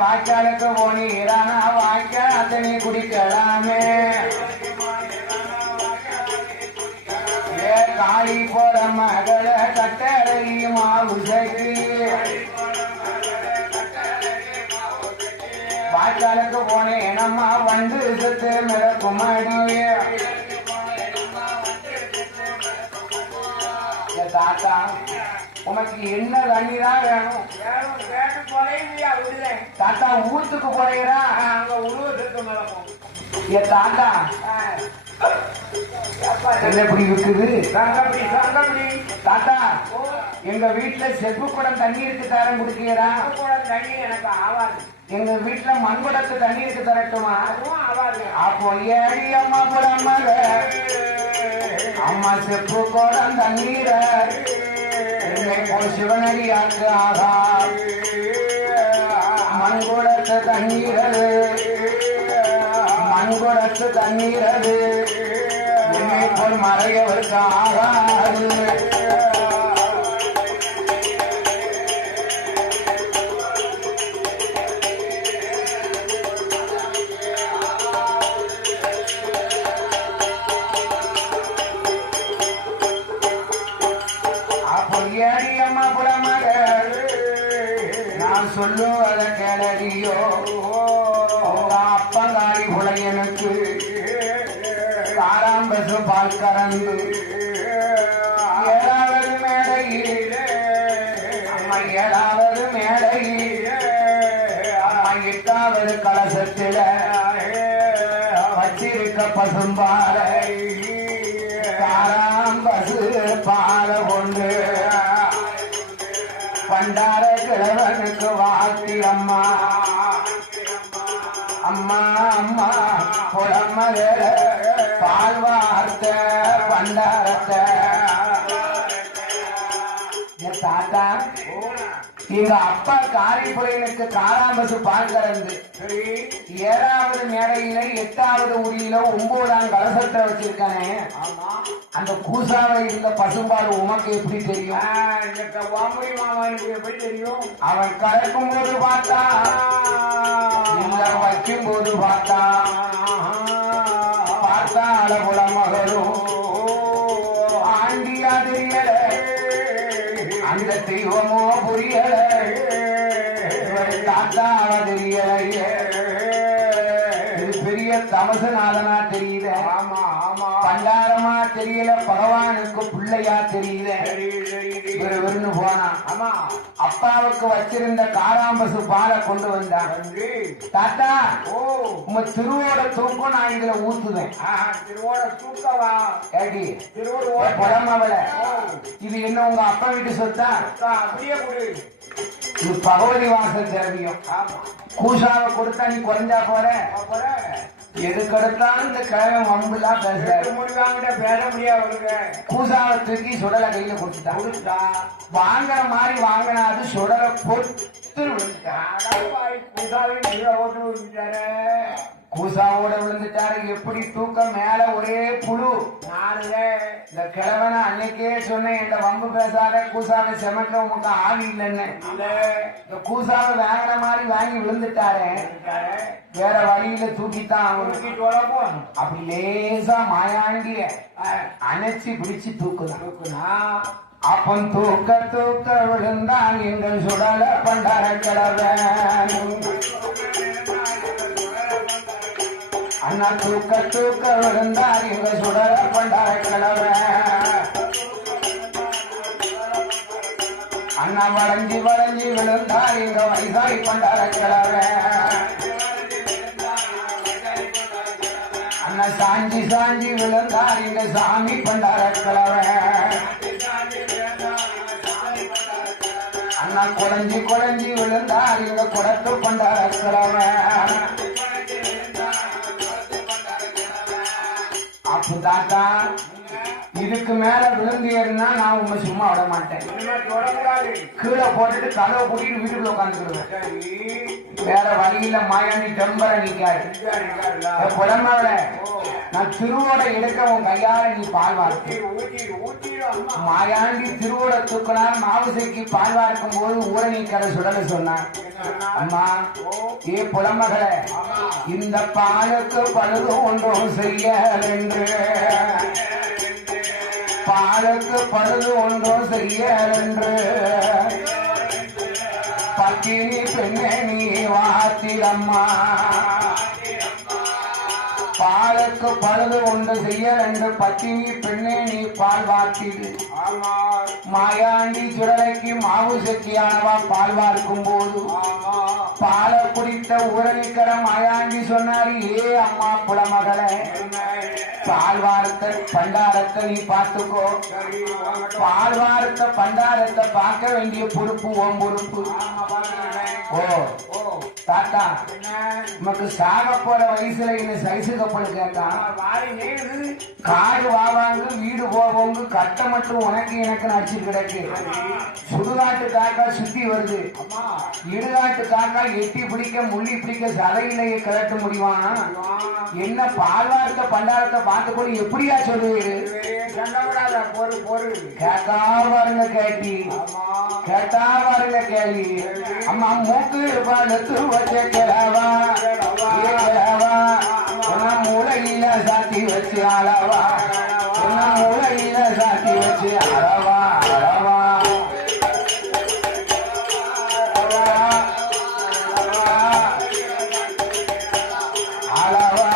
வாய்க்காலுக்கு போனீரானா, வாய்க்கால் தண்ணி குடிக்கலாமே. ஏ காளி போற மகள கட்டளை மாவுசைக்கு, வாய்க்காலுக்கு போனேன் நம்ம வந்து சுத்து மிளக்குமாடி. தாத்தா, உனக்கு என்ன தண்ணிதான் வேணும்? தாத்தா, ஊத்துக்கு போறீரா? அங்க உருவத்துக்கு மிளக்கும். ஏ தாத்தா, என்ன இப்படி இருக்குது? தாத்தா, எங்க வீட்டுல செப்பு குடம் தண்ணீருக்கு தரம் குடிக்கிறா? தண்ணி எனக்கு ஆவாது. எங்க வீட்டுல மண்குடத்து தண்ணீருக்கு தரட்டுமா? ஆவாது. அப்போ ஏடி அம்மா குடம் அம்மா செப்பு குடம் தண்ணீர சிவனடியாக்கு ஆகா. மண்குடத்து தண்ணீரது மண்குடத்து தண்ணீரது என்னை போல் மறையவருக்கு ஆகாது. ஏடியம்மா புலமகள் நான் சொல்லுவத கேளடியோ அப்பங்காரி புலையனுக்கு காராம்பசு பால் கறந்து 7வது மேடையில் அம்மா 7வது மேடையில் அம்மா 8வது கலசத்தில வச்சிருக்க பசும்பாலை காராம்பசு பால கொண்டு பண்டார கிழவனுக்கு வாழ்த்தி அம்மா அம்மா அம்மா புலமகள பால் வார்த்த பண்டாரத்தை தாத்தா எங்க அப்பா காரைப்புறையனுக்கு காராம்பசு பால் கறந்து 7வது மேடையில 8வது உரியில 9ஆம் கலசத்தை வச்சிருக்கானே அந்த கூசாவை இருந்த பசும்பால் உமக்கு எப்படி தெரியும்? எப்படி தெரியும்? அவன் கறக்கும் போது பார்த்தா இல்ல வைக்கும் போது பார்த்தா பார்த்தா அளவுல மகளும் ஆண்டியா தெரியல அந்த தெய்வமோ புரியல தாத்தா தெரியல இது பெரிய தமசநாதனா தெரியல பண்டாரமா தெரியல பகவானுக்கு பிள்ளையா தெரியல வெறுன்னு போனா அப்பாவுக்கு வச்சிருந்த காராம்பசு பாலை கொண்டு வந்தான். தாத்தா உங்க திருவோட தூக்கம் நான் இதுல ஊத்துவேன். திருவோட தூக்கவா ஏடி புலமவள இது என்ன உங்க அப்பா வீட்டு சொத்தா? அப்படியே இது பகவதி வாசல் திரவியம். கூசாவை கொடுத்தா நீ குறைஞ்சா போற எதுக்கெடுத்தாலும் இந்த கிழமை வம்புலாம் பேச முடியாது. கூசாவை தூக்கி சுடலை கையில கொடுத்துட்டா வாங்குற மாதிரி வாங்கினாது சுடலை பொத்து கூசாவோட விழுந்துட்டாரு. எப்படி தூக்கம் மேல ஒரே புழு நானுல இந்த கிழவனை அன்னைக்கே சொன்னேன் இந்த வம்பு பேசாத கூசாவை செமக்க உமக்கு ஆவி இல்லைன்னு. இந்த கூசாவை வாங்கின மாதிரி வாங்கி விழுந்துட்டாரு. வேற வழியில தூக்கித்தான் அப்படி லேசா மாயாண்டிய அணைச்சி பிடிச்சு தூக்குனா அப்பன் தூக்க தூக்க விழுந்தான் எங்கள் சுடல பண்டார கிழவன். அண்ணா தூக்க தூக்க விழுந்தார் எங்க சுடல பண்டார கிழவன். அண்ணா வளைஞ்சி வளைஞ்சி விழுந்தார் எங்க வைசாய் பண்டார கிழவன். அண்ணா சாஞ்சி சாஞ்சி விழுந்தார் எங்க சாமி பண்டார கிழவன். அண்ணா குழஞ்சி குழஞ்சி விழுந்தார் எங்க குடத்து பண்டார கிழவன். தாத்தா இதுக்கு மேல விழுந்தியன்னா நான் உங்க சும்மா விட மாட்டேன். கீழே போட்டுட்டு கதவை கூட்டிட்டு வீட்டுக்குள்ள உட்காந்துக்கிடுவேன். வேற வழியில மாயாண்டி டெம்பரை நிக்காரு. புலம்பவள நான் திருவோட எடுக்க உன் கையால நீ பால் வார்த்து மாயாண்டி திருவோட தூக்கினா மாவுசைக்கு பால் வார்க்கும் போது ஊரணி கடை சுடல சொன்னான். அம்மா ஏ புலமகளே இந்த பாலுக்கு பழுது ஒன்றும் செய்ய என்று பாலுக்கு பழுது ஒன்றும் செய்ய என்று பத்தினி பெண்ணே நீ வாத்திரம்மா. பாலுக்கு பழுது ஒன்று செய்ய ரெண்டு பத்தினி பெண்ணே நீ பால் வாத்திடு. மாயாண்டி சுடலைக்கு மாவு சக்கியானவா பால் வார்க்கும் போது பாலை குடித்த ஊரணிக்கட மாயாண்டி சொன்னாரு ஏ அம்மா புலமகளே பால் வார்த்த பண்டாரத்தை நீ பார்த்துக்கோ. பால் வார்த்த பண்டாரத்தை பார்க்க வேண்டிய பொறுப்பு ஓம் பொறுப்பு. ஓ தாத்தா நமக்கு சாக போற வயசுல என்ன சைசு கப்பல் கேட்டான். காடு வாவாங்க வீடு போவாங்க கட்ட மட்டும் உனக்கு எனக்கு நச்சு கிடக்கு. சுடுகாட்டு காக்கா சுத்தி வருது, இடுகாட்டு காக்கா எட்டி பிடிக்க முள்ளி பிடிக்க சதையிலேயே கிளட்ட முடியுமா? என்ன பால்வார்த்த பண்டாரத்தை பார்த்து கூட எப்படியா சொல்லுவீரு? கேட்டா பாருங்க கேட்டி, கேட்டா பாருங்க கேள்வி. அம்மா மூக்கு பழுத்து வச்ச கிழவா கிழவா உன்ன மூளையில சாத்தி வச்சு அளவா, உன்ன மூளையில சாத்தி வச்சு அளவா அளவா அளவா.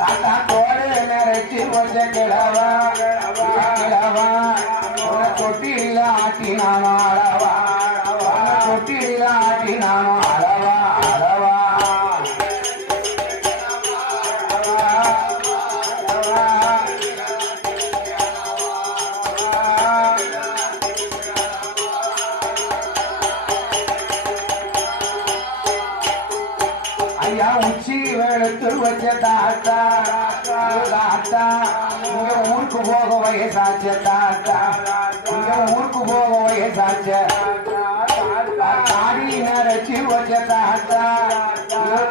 தாத்தா தோடு நிறைச்சி வச்ச கிழவா கிழவா உன தொட்டியில ஆட்டி நானும் அளவா, உன தொட்டியில ஆட்டி நானும் அளவா அளவா ஐயா உச்சி வெளுத்து வச்ச தாத்தா தாத்தா இங்க ஊருக்கு போக வயசாச்ச தாத்தா, இங்க ஊருக்கு போக வயசாச்ச தாடி நரைச்சி வச்ச தாத்தா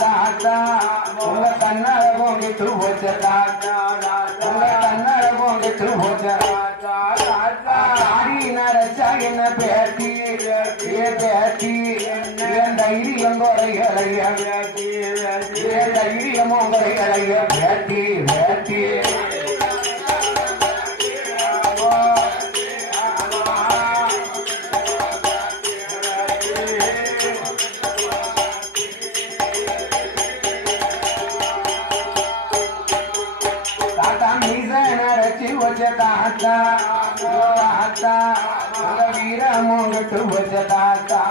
தாத்தா உங்க கண்ணழகம் விட்டு வச்ச தாத்தா, உங்க கண்ணழகம் விட்டு வச்ச தாடி நரைச்சா என்ன பேட்டி பேட்டி என் தைரியம் குறைகளைய என் தைரியமும் குறைகளைய பேட்டி பேட்டி. தாத்தா மீச நரைச்சி வச்ச தாத்தா தாத்தா உங்க வீரமும் கட்டு வச்ச தாத்தா,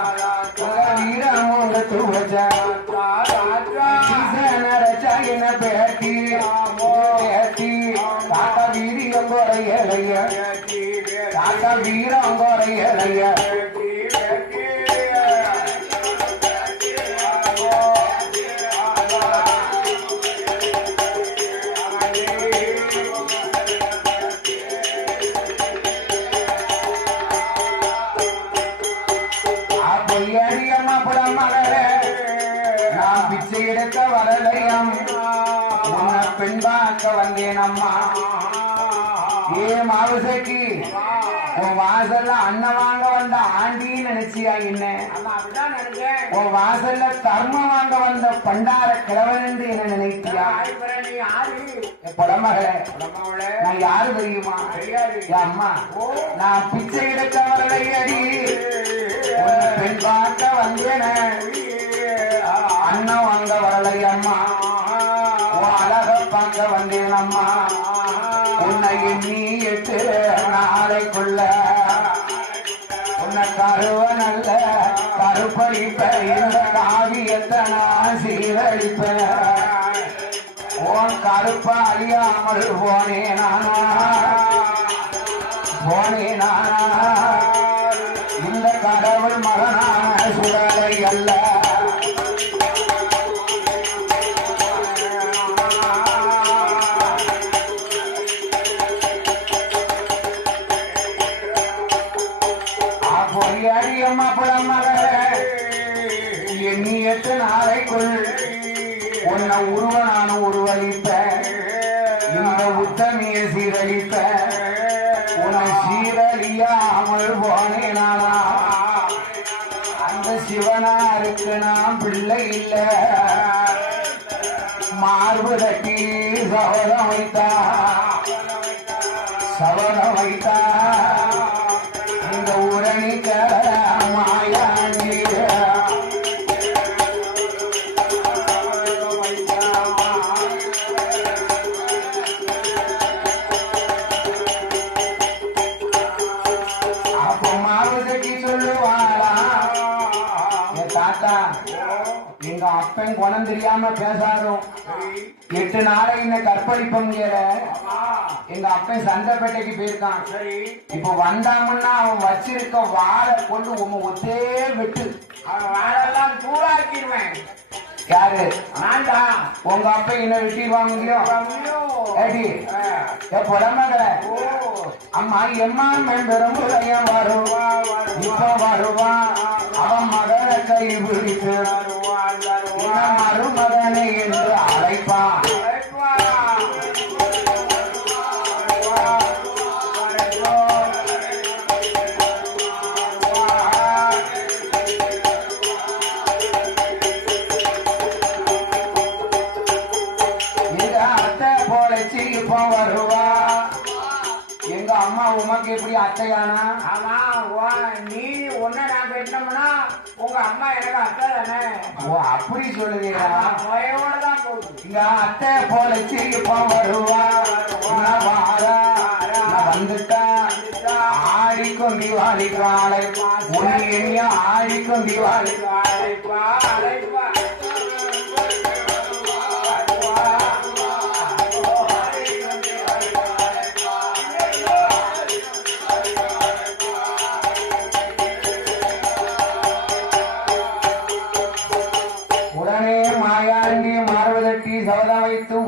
உங்க வீரமும் கட்டு வச்ச மீச நரைச்சா என்ன பேட்டி பேட்டி. தாத்தா வீரியம் குறையலைய, தாத்தா வீரம் குறையலைய. பொய்யடியம்மா புலம் மகளே நான் பிச்சை எடுக்க வரலையம், உன்னை பெண் பார்க்க வந்தேன் அம்மா. ஏ மாவுசைக்கு உன் வாசல்ல அண்ணன் வாங்க வந்த ஆண்டின்னு நினைச்சியா? என்ன உன் வாசல்ல தர்மம் வாங்க வந்த பண்டார கிழவன் என்று என்ன நினைத்தியா? புலமகளே நான் யாரு தெரியுமா? அம்மா நான் பிச்சை எடுக்க வரலையடி, உன்னை பெண் பார்க்க வந்தேன அண்ணன் வாங்க வரலை அம்மா, அழக பார்க்க வந்தேன் அம்மா. உன்னை எண்ணி 8 நாளைக்குள்ள உன்னை கருவ நல்ல கருப்பளிப்ப இந்த காவியத்தை நான் சீரழிப்ப. உன் கருப்ப அழியாமல் போனே நானா போனே நானா. இந்த கடவுள் மகனான சுடலை அல்ல, பொறியடியம்மா புலம் மகளே எண்ணி 8 நாளைக்குள் உன்னை உருவ நானும் உருவளிப்ப, இந்த உத்தமிய சீரழிப்ப. உன்னை சீரழியாமல் போனே நானா. அந்த சிவனாருக்கு நாம் பிள்ளை இல்ல, மார்பு தட்டி சவரம் வைத்தா சவரம் வைத்தா. இந்த உரணிக்க மாயாண்டி எங்க அப்பன் குணம் தெரியாம பேசாரும் 8 நாளை இன்ன கற்பழிப்பங்கிற எங்க அப்பன் சந்தைப்பேட்டைக்கு போயிருக்கான். இப்ப வந்தாமுன்னா அவன் வச்சிருக்க வாழை கொண்டு ஒத்தே விட்டு வாழெல்லாம் தூளாக்கிடுவேன். யாரு? நான்டா. உங்க அப்பா என்ன வெட்டிடுவாங்க? புலமகள அம்மா எம்மா மெம்பரும் வருவா இப்ப வருவா அவன் மகளை கை பிடித்து மருமகனை என்று அழைப்பான். எங்க அம்மா உமாக்கு எப்படி அத்தையானா? ஆமா, நீ ஒன்ன நான் பேசினோம்னா உங்க அம்மா எனக்கு அத்தை தானே. ஓ, அப்படி சொல்லுவீங்களா? முறையோடதான் போகுது. இங்க அத்தை போலச்சு இப்ப வருவா வந்துட்டா ஆடிக்கும் தீபாவளிக்கு அழைப்பா. ஒன்னு எண்ணியா ஆடிக்கும் தீபாவளிக்கு அழைப்பா அழைப்பா.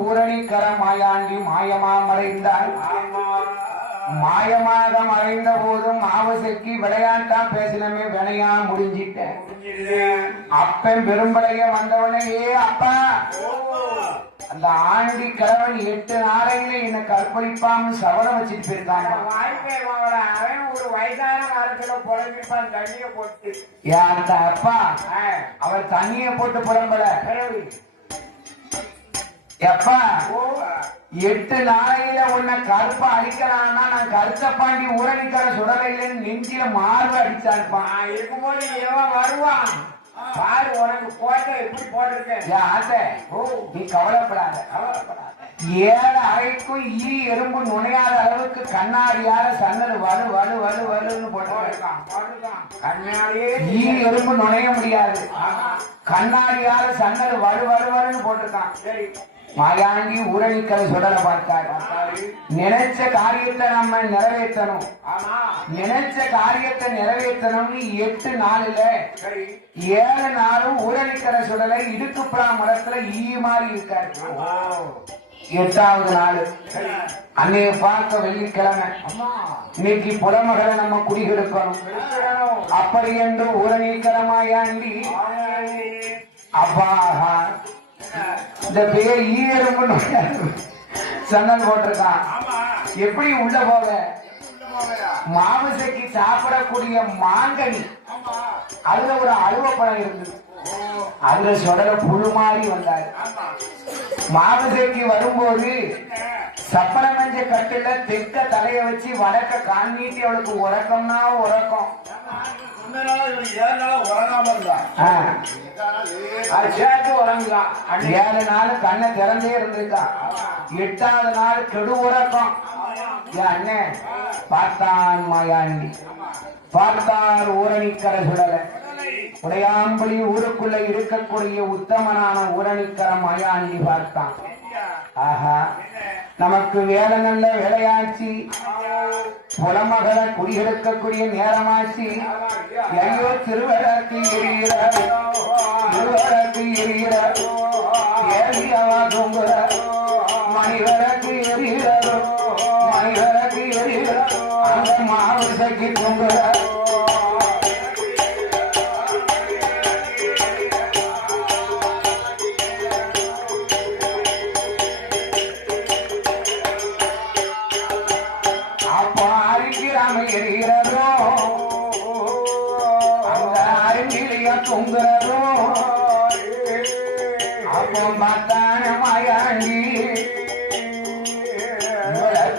ஊரணிக்கர மாயாண்டி மாயமா மறைந்தாள். மாயமாக மறைந்த போதும் ஆவசைக்கு விளையாட்டா பேசினமே வினையா முடிஞ்சிட்டேன். அப்பன் பெரும்பளைய வந்தவனே, ஏ அப்பா, அந்த ஆண்டி கிழவன் 8 நாளையில என்ன கற்பழிப்பாம சவரம் வச்சுட்டு போயிருக்காங்க. ஒரு வயசான காலத்துல புலம்பிப்பான் தண்ணிய போட்டு. ஏன் அந்த அப்பா அவர் தண்ணிய போட்டு புலம்பல. எப்பா 8 நாளையில உன்னை கருப்ப அடிக்கலாம்னா நான் கருத்த பாண்டி ஊரணிக்கிற சுடலைன்னு நெஞ்சில மார்பு அடிச்சாருப்பான். இருக்கும்போது எவன் வருவான் பாரு, உனக்கு போட்ட எப்படி போட்டிருக்கேன். நீ கவலைப்படாத கவலைப்படாத. 7 அறைக்கும் ஈ எறும்பு நுழையாத அளவுக்கு கண்ணாடியால சன்னல் வலு வலு வலு வலுன்னு போட்டிருக்கான். கண்ணாடியே ஈ எறும்பு நுழைய முடியாது. கண்ணாடியால சன்னல் வலு வலு வலுன்னு போட்டிருக்கான். சரி, மாயாண்டி ஊரணிக்கரை சுடலை பார்த்தாரு. நினைச்ச காரியத்தை நம்ம நிறைவேற்றணும். நினைச்ச காரியத்தை நிறைவேற்றணும்னு 8 நாளில 7 நாளும் ஊரணிக்கரை சுடலை இடுக்குப்புறா மரத்துல ஈ மாதிரி இருக்காரு. 8வது நாள் அன்னைய பார்க்க வெள்ளிக்கிழமை. இன்னைக்கு புலமகளை நம்ம குடிகெடுக்கணும். அப்படி என்று ஊரணிக்கரை மாயாண்டி அப்பா இந்த பேர் ஈரம்பு சன்னல் போட்டிருக்கான். எப்படி உள்ள போக? மாமிசைக்கு சாப்பிடக்கூடிய மாங்கனி அதுல ஒரு அழுவப்பழம் இருந்தது. அதுல சொடல புழு மாதிரி வந்தாரு. மாமிசைக்கு வரும்போது சப்பன மஞ்ச கட்டுல தெற்க தலைய வச்சு வடக்க கால் நீட்டி அவளுக்கு உறக்கம்னா உறக்கம். 7 நாள் கண்ணை திறந்தே இருந்திருக்கான். 8வது நாள் கெடு உறக்கம். அண்ணன் பார்த்தான் மாயாண்டி, பார்த்தார் ஊரணிக்கரை சுடல. உடையாம்பலி ஊருக்குள்ள இருக்கக்கூடிய உத்தமனான ஊரணிக்கர மாயாண்டி பார்த்தான். ஆஹா, நமக்கு வேலை நல்ல வேலையாச்சு, புலமகளை குடியெடுக்கக்கூடிய நேரமாச்சு. ஐயோ திருவடக்கு எரிகிறார், திருவடக்கு எரிகிறார், ஏரியாவா தொங்குற மணிவரக்கு எரிகிறாரோ, மணிவரக்கு எரிகிறார், அந்த மாவிசைக்கு தொங்குறார். எரிகிறதோ அந்த அருங்கிலிய தொங்குறதோ. அப்போ பார்த்தான மாயாண்டி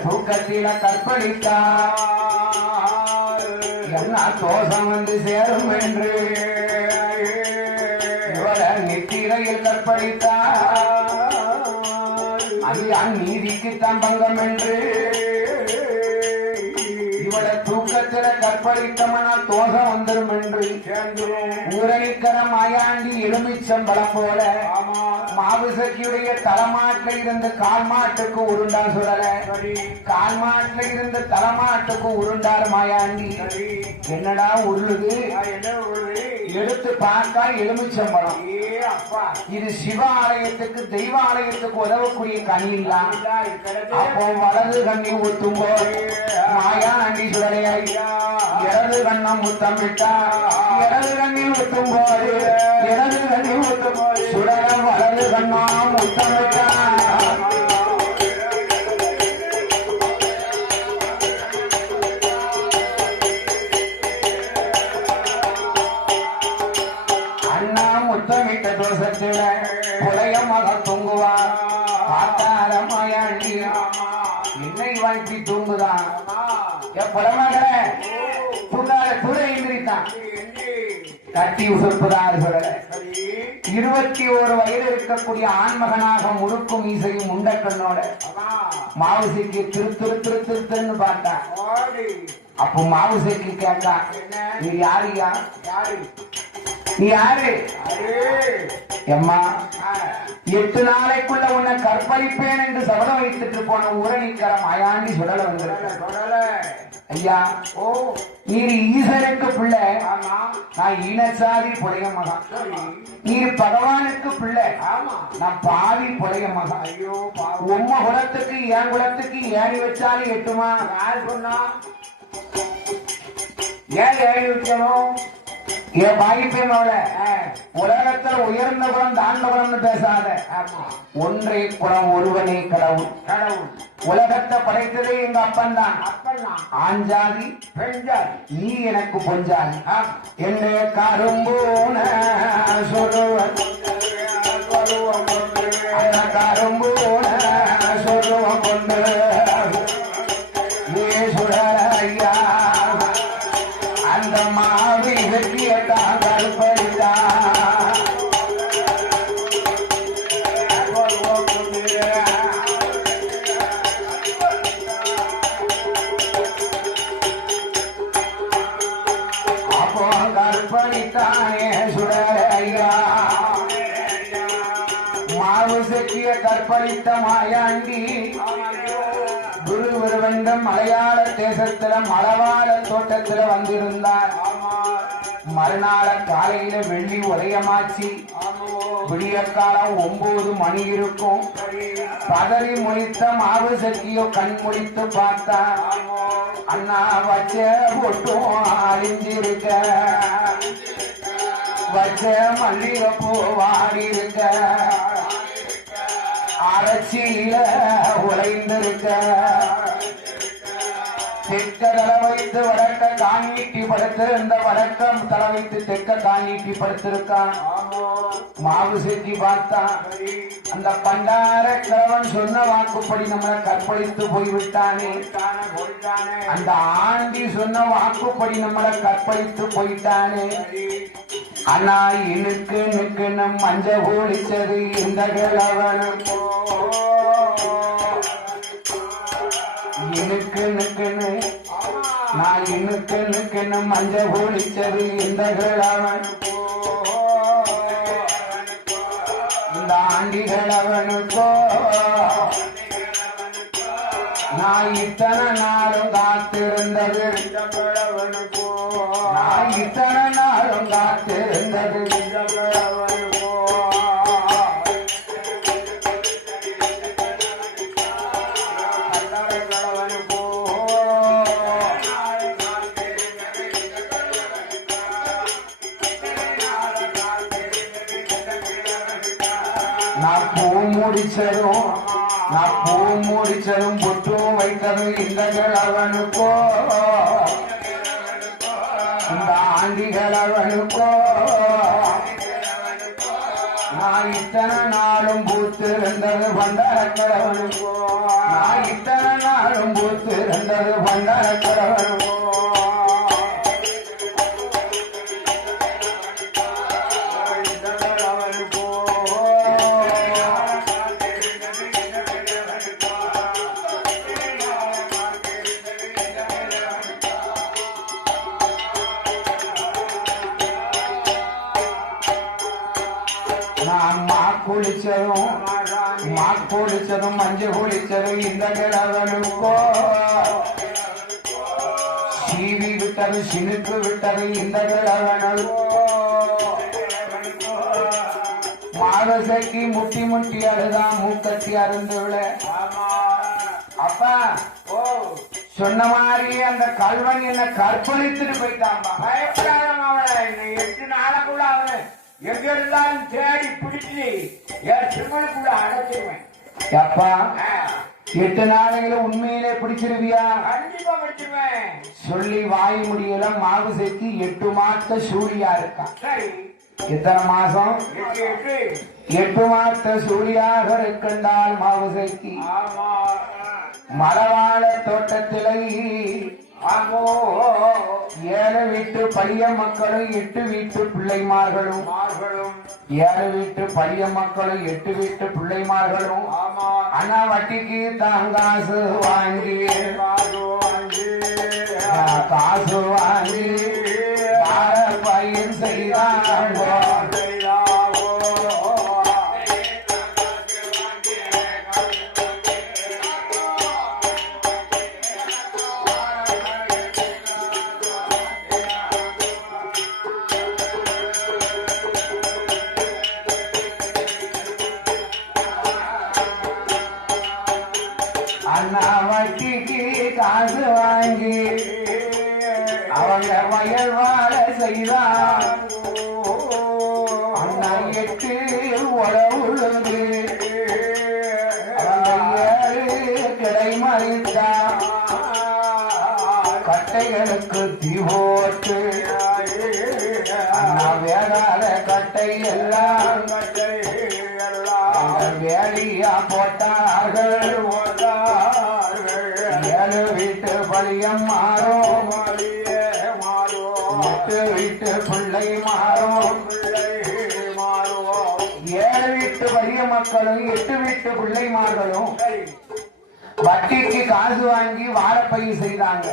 தூக்கத்தில கற்பழித்தா என்ன தோஷம் வந்து சேரும் என்று இவர நித்திரையில் கற்பழித்தா அது அந்நீதிக்கு தம்பங்கம் என்று இவளை தூக்கத்தில கற்பழித்தமனா தோஷம் வந்துடும் என்று ஊரணிக்கிற மாயாண்டி எலுமிச்சம்பழம் போல மாவு சக்தியுடைய தலைமாட்டில் இருந்து கால் மாட்டுக்கு உருண்டா சொல்லல, கால் மாட்டில் இருந்து தலைமாட்டுக்கு உருண்டார் மாயாண்டி. என்னடா உருளுது? எடுத்து பார்த்தா எலுமிச்சம்பழம். இது சிவ ஆலயத்துக்கு தெய்வ ஆலயத்துக்கு உதவக்கூடிய கனி இல்ல. அப்போ வலது கண்ணி ஊத்தும் போது மாயாண்டி சுடலையாய் இடது கண்ணம் முத்தமிட்டா, இடது கண்ணில் ஊத்தும் போது இடது கண்ணில் ஊத்தும் போது சுடல வலது கண்ணா முத்தமிட்டா. அண்ணா முத்தமிட்ட தோசத்துல புலைய மக தூங்குவார். பார்த்தார மாயாண்டி என்னை வாழ்த்தி தூங்குதான். எப்படமகள துறை எந்திரித்தான். கட்டி உசுப்புதார் சொல்ல 21 வயது இருக்கக்கூடிய ஆண்மகனாக முறுக்கும் மீசையும் முண்டக்கண்ணோட மாவுசைக்கு திருன்னு பார்த்தான். அப்போ மாவுசைக்கு கேட்டா, நீ யாரியா? நீ யாரு? எம்மா 8 நாளைக்குள்ள உன்னை கற்பழிப்பேன் என்று சபதம் வைத்துட்டு போன ஊரணிக்கிற மாயாண்டி சுடல வந்து ஐயா. ஓ, நீர் ஈசனுக்கு பிள்ளை, நான் ஈனசாதி புலைய மகன். நீர் பகவானுக்கு பிள்ளை, நான் பாவி புலைய மகன். ஐயோ, உம்ம குலத்துக்கு என் குலத்துக்கு ஏறி வச்சாலும் எட்டுமா? யார் சொன்னா? ஏன் ஏறி வைக்கணும்? என் பாகிப்பேனோட உலகத்துல உயர்ந்த குலம் தாழ்ந்த குலம்னு பேசாத. ஒன்றை குலம் ஒருவனே கடவுள். கடவுள் உலகத்தை படைத்ததே எங்க அப்பன் தான். ஆஞ்சாதி பெண்ஜாதி, நீ எனக்கு பொஞ்சாதி. என்ன கரும்பூன சொல்லுவன் கரும்பூன சொல்லுவன் கொண்டு நீ சுடரையா அந்த மாவி வெற்றியத்தான் கருப்படித்தா. அப்போ கருப்படித்தானே சுடரையா மாவு சக்கிய கற்பழித்த மாயாண்டி குருவருவண்டம் மலையாள தேசத்துல மலவாள தோட்டத்துல வந்திருந்தார். மறுநாள காலையில வெள்ளி உதயமாச்சு. விடிய காலம் 9 மணி இருக்கும். பதறி முடித்த மாவு சக்கியோ கண் முடித்து பார்த்தா, அண்ணா வச்ச பொட்டும் அழிஞ்சிருக்க, வச்ச மல்லிகைப்பூ வாடி இருக்க, அரசியில உழைந்திருக்க, தெற்க தலை வைத்து வடக்க காணீட்டி படுத்திருந்த வடக்கம் தலை வைத்து தெற்க காணீட்டி படுத்திருக்கான். மாவு செஞ்சு பார்த்தா, அந்த பண்டார கிழவன் சொன்ன வாக்குப்படி நம்மளை கற்பழித்து போய்விட்டானே. அந்த ஆண்டி சொன்ன வாக்குப்படி நம்மளை கற்பழித்து போயிட்டானே. ஆனா இனுக்கு நம் மஞ்ச ஒழிச்சது இந்த கிழவனும். இனுக்கு நான் இனுக்கு மஞ்ச ஒழிச்சது இந்த கிழவன். இந்த ஆண்டி கிழவனுக்கோ நான் இத்தனை நாளும் காத்திருந்தது. நான் இத்தனை நாளும் காத்திருந்தது. நான் பூ முடிச்சதும் பொட்டும் வைத்ததும் இந்த கிழவனுக்கோ, இந்த ஆண்டி கிழவனுக்கோ. நான் இத்தனை நாளும் பூத்திருந்தது பண்டார கிழவனுக்கோ. நான் இத்தனை நாளும் பூத்திருந்தது பண்டார கிழவனுக்கோ. நான் குளிச்சதும் மஞ்சள் குளிச்சதும் இந்த கிழவனுக்கோ சீவி விட்டது சினுக்கு விட்டது இந்த கிழவனுக்கோ மாதசைக்கு முட்டி முட்டி அழுதான் மூக்கத்தி அருந்துள்ள அப்பா சொன்ன மாதிரி அந்த கல்வன் என்ன கற்பழித்துட்டு போயிட்டான்பா. பயப்படாத அவனை 8 நாளைக்குள்ள அவனை எங்க இருந்தாலும் தேடி பிடிச்சி என் சிம்மனுக்குள்ள அடைச்சிருவேன். அப்பா 8 நாளைகளை உண்மையிலே பிடிச்சிருவியா? கண்டிப்பா பிடிச்சிருவேன். சொல்லி வாய் முடியல. மாவுசைக்கு 8 மாச சூழியா இருக்கான். சரி, எத்தனை மாசம்? 8 மாச சூழியாக இருக்கின்றால் மாவுசைக்கு. மலவாழ தோட்டத்திலே 7 வீட்டு பழிய மக்களும் 8 வீட்டு பிள்ளைமார்களும் 7 வீட்டு பழிய மக்களும் 8 வீட்டு பிள்ளைமார்களும் அண்ணா வட்டிக்கு தான் காசு வாங்கி பயிர் செய்தாங்க. அண்ணா வட்டிக்கு காசு வாங்கி அவங்க வயல் வாழ செய்தான். அண்ணா 8 உழவுழுது அவங்க 7 கிடை மறித்தான். கட்டைகளுக்கு தீ போட்டு அண்ணா வேகாத கட்டை எல்லாம் வேலியா போட்டார்கள். 7 வீட்டு பழியம் மாறும் 8 வீட்டு பிள்ளை மாறும். 7 வீட்டு பழிய மக்களும் 8 வீட்டு பிள்ளைமார்களும் வட்டிக்கு காசு வாங்கி வாழைப்பயிர் செய்தாங்க.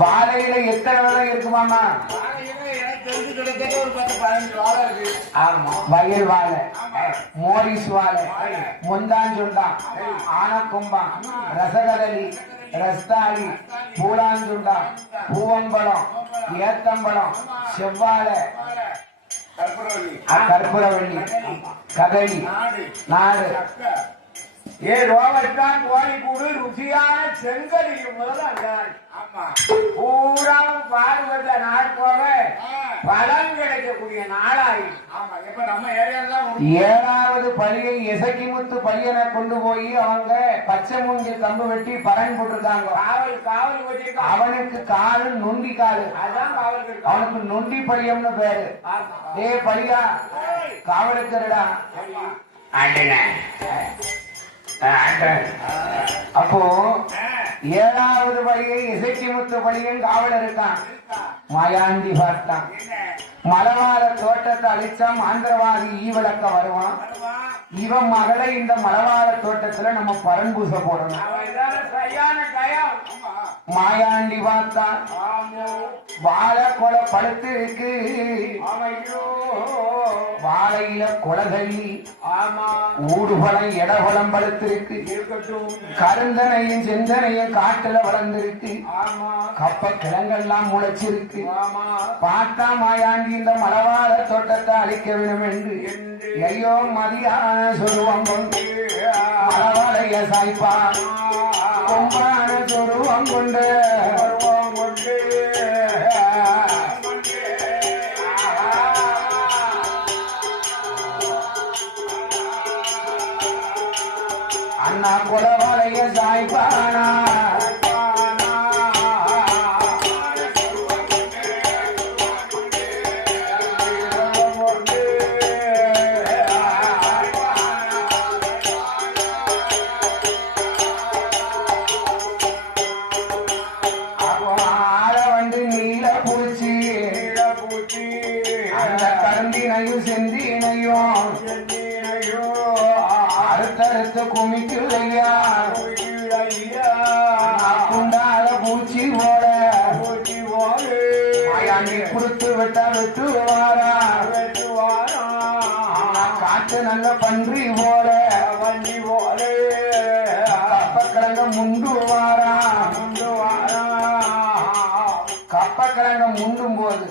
வாழையில எத்தனை விலை இருக்குமாமா? வயல் வாழை, மோரிஸ் வாழை, முந்தாஞ்சுண்டா, ஆனக்கும்பா, ரசகதலி, ரஸ்தாளி, பூலாஞ்சுண்டா, பூவம்பழம், ஏத்தம்பழம், செவ்வாழை, கற்பூரவள்ளி, கதளி, நாடு, ரோகத்தான் கோழிக்கூடு ருசியான செங்கலிக்கு முதல்ல பூரா பார்வத நாள் போக பலன் கிடைக்கக்கூடிய நாளாய். 7வது பழியை எசக்கிமுத்து பழியனை கொண்டு போய் அவங்க பச்சை மூஞ்சி கம்பு வெட்டி பலன் போட்டிருக்காங்க. அவனுக்கு காலு நொண்டி காலு, அவனுக்கு நொண்டி பழியம்னு பேரு. ஏ பழியா காவலுக்குறடா அப்போ 7வது பழியை இசைக்கிமுத்து பழியன் காவல் இருக்கான். மாயாண்டி பார்த்தான். மலவார தோட்டத்தை அழிச்சா ஆந்திரவாதி ஈவிளக்க வருவான். இவன் மகளை இந்த மலவார தோட்டத்துல நம்ம பரன்பூச போடணும். மாயாண்டி பார்த்தான். வாழை கொலை படுத்து இருக்கு. வாழையில கொலகள்ளி ஊடுபலம் இடபலம் படுத்திருக்கு. கருந்தனையும் செந்தனையும் காட்டுல வளர்ந்திருக்கு. கப்ப கிழங்கெல்லாம் முளைச்சிருக்கு. பார்த்தா மாயாண்டி இந்த மலவாழ தோட்டத்தை அழிக்க வேண்டும் என்று ஐயோ மதியான சொல்லுவம் கொண்டு மலவாழைய சாய்ப்பான். கொம்பான சொல்லுவம் கொண்டு அண்ணா கொலவாழைய சாய்ப்பானா. அடுத்தடுத்து குமிக்குதையா குண்டால பூச்சி போட மாயாண்டி கொடுத்து விட்டா வெட்டுவாரா. காட்டு நல்ல பன்றி போல கப்பக்கிழங்க முண்டு வாரா கப்பக்கிழங்க முண்டும் போது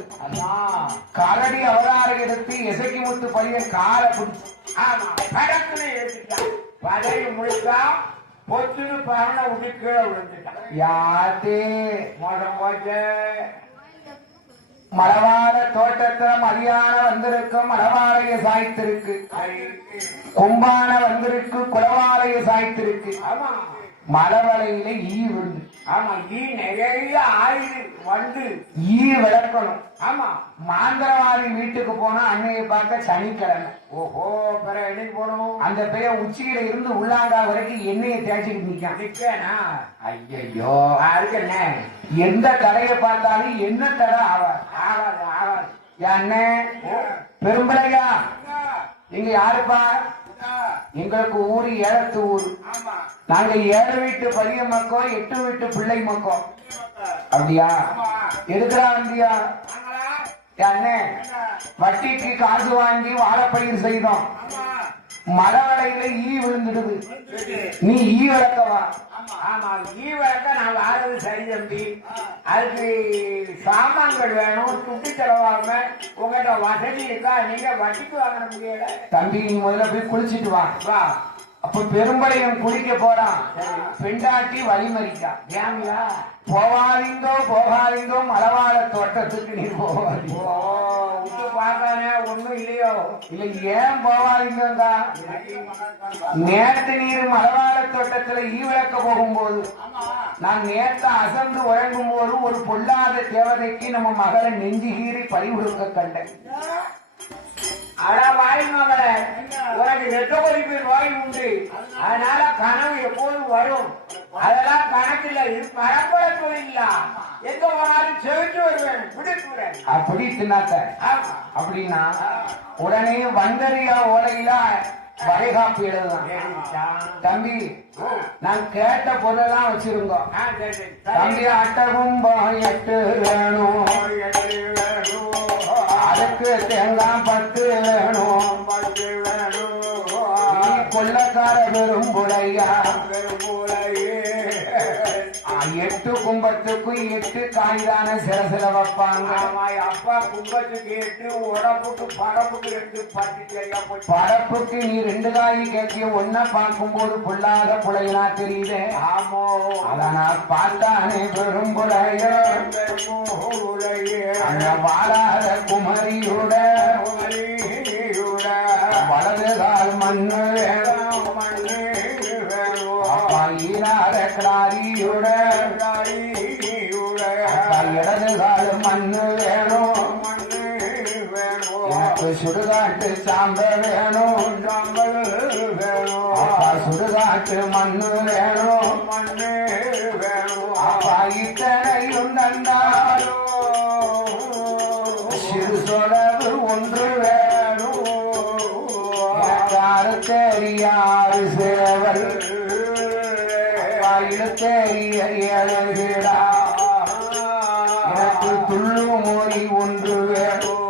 கரடி அவதார எடுத்து இசைக்கு முத்து பையன் காலை பிடிச்சு பதவி முழுக்கா பொத்துன்னு பரண விட்டு கீழே விழுந்துட்டான். யாத்தே மோசம் போச்சு. மலவார தோட்டத்துல மதியான வந்திருக்கும் மலவாரைய சாய்த்திருக்கு, கொம்பான வந்திருக்கு குளவாரைய சாய்த்திருக்கு. ஆமா மலவலையில ஈ விழுந்து. ஆமா ஈ நிறைய ஆயுது வந்து ஈ விளக்கணும். ஆமா மாந்திரவாதி வீட்டுக்கு போனா அன்னையை பார்க்க சனிக்கிழமை. ஓஹோ பிற என்னைக்கு போகணும்? அந்த பையன் உச்சியில இருந்து உள்ளாங்கா வரைக்கும் எண்ணெயை தேய்ச்சிட்டு நிக்கான். நிக்கேனா? ஐயோ அதுக்கு என்ன? எந்த கடையை பார்த்தாலும் என்ன தடை ஆவார். ஆகாது ஆகாது. அண்ணே பெரும்பளையா நீங்க யாருப்பா? எங்களுக்கு ஊரு ஏழத்து ஊரு. நாங்க 7 வீட்டு பழைய மக்கோ 8 வீட்டு பிள்ளை மக்கோ. அப்படியா? எதுக்குறா வந்தியா? அண்ணே வட்டிக்கு காசு வாங்கி வாழைப்பயிர் செய்தோம், மழை வலையில ஈ விழுந்துடுது, நீ ஈ விளக்கவா? ஆமா ஈ வழக்க நான் வாரது சரி தம்பி. அதுக்கு சாமான்கள் வேணும், துட்டி செலவாம உங்ககிட்ட வசதி இருக்கா? நீங்க வட்டிக்கு வாங்க முடியல. தம்பி நீ முதல்ல போய் குளிச்சிட்டு வா. வா. அப்ப பெரும்பளையன் குளிக்க போறான், பெண்டாட்டி வழிமறிக்கா. ஏமியா போவாதீங்கோ போகாதீங்கோ மலவாழ தோட்டத்துக்கு நீ போவாதீங்க. விட்டு பார்க்கானே ஒண்ணும் இல்லையோ? இல்ல ஏன் போவாதீங்கா? நேற்று நீர் மலவாழ தோட்டத்துல ஈ விளக்க போகும்போது நான் நேற்று அசந்து உறங்கும் போது ஒரு பொல்லாத தேவதைக்கு நம்ம மகளை நெஞ்சு கீறி பறி கொடுக்க கண்டேன். அடா வாய் மகள, உனக்கு நெட்ட கொதிப்பு நோய் உண்டு, அதனால கனவு எப்போதும் வரும். அதெல்லாம் கணக்கில் இது பரம்பரை தொழிலா. எங்க போனாலும் செவிச்சு வருவேன், பிடிக்குறேன். அப்படி தின்னாத்த அப்படின்னா உடனே வந்தறியா ஓலையில வளைகாப்பு எழுதுதான். தம்பி நான் கேட்ட பொருளெல்லாம் வச்சிருந்தோம். தம்பி அட்டகும் 8 வேணும், அதுக்கு தேங்காய் 10 வேணும், நீ கொள்ளக்கார பெரும்புளையா 8 கும்பத்துக்கும் 8 காய்தான சில வைப்பாங்க. அப்பா கும்பத்துக்கு 8, உடம்புக்கு படப்புக்கு 2 பட்டி சரியா போச்சு. படப்புக்கு நீ 2 காய் கேட்கிய ஒன்ன பார்க்கும்போது புள்ளாத புளையா தெரியுது. ஆமோ அதனால் பார்த்தானே பெரும்புளைய அந்த வாழாத குமரியோட வலது கால் மண்ணு வேணும், அப்பா ஈராத கிடாரியோட இடது கால் மண்ணு வேணும், எனக்கு சுடுகாட்டு சாம்பல் வேணும், அப்பா சுடுகாட்டு மண்ணு வேணும், அப்பா இத்தனையும் தந்தாரோ சிறு சொலவு ஒன்று வேணும், யாரு தெரியாறு சேவல் தெரிய ஏழா, எனக்கு துள்ளு மொழி ஒன்று வேணும்,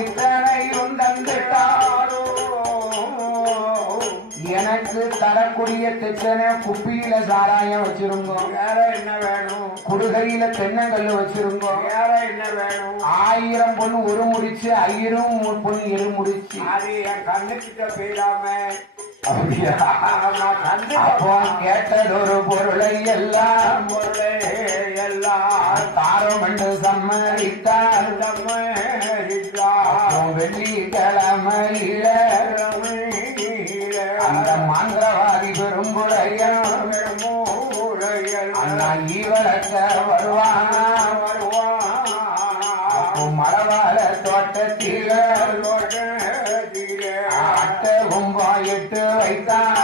இத்தனையும் தந்துட்டாரோ எனக்கு தரக்கூடிய தெச்சனை குப்பியில சாராயம் வச்சிருந்தோம். வேற என்ன வேணும்? குடுகையில தென்னங்கல்லு வச்சிருந்தோம். வேற என்ன வேணும்? 1000 பொண்ணு ஒரு முடிச்சு, 1000 பொண்ணு 7 முடிச்சு. அது என் கண்ணுக்கிட்ட போயிடாம. அப்படியா? அப்போ கேட்டது ஒரு பொருளை எல்லாம் தாரம் என்று சம்மதித்தார். வெள்ளிக்கிழமையில அந்த மந்திரவாதி பெரும்புளையன் அண்ணா ஈவளக்க வருவான். அப்போ மலவாழ தோட்டத்தில அட்டை கும்பா 8 வைத்தான்,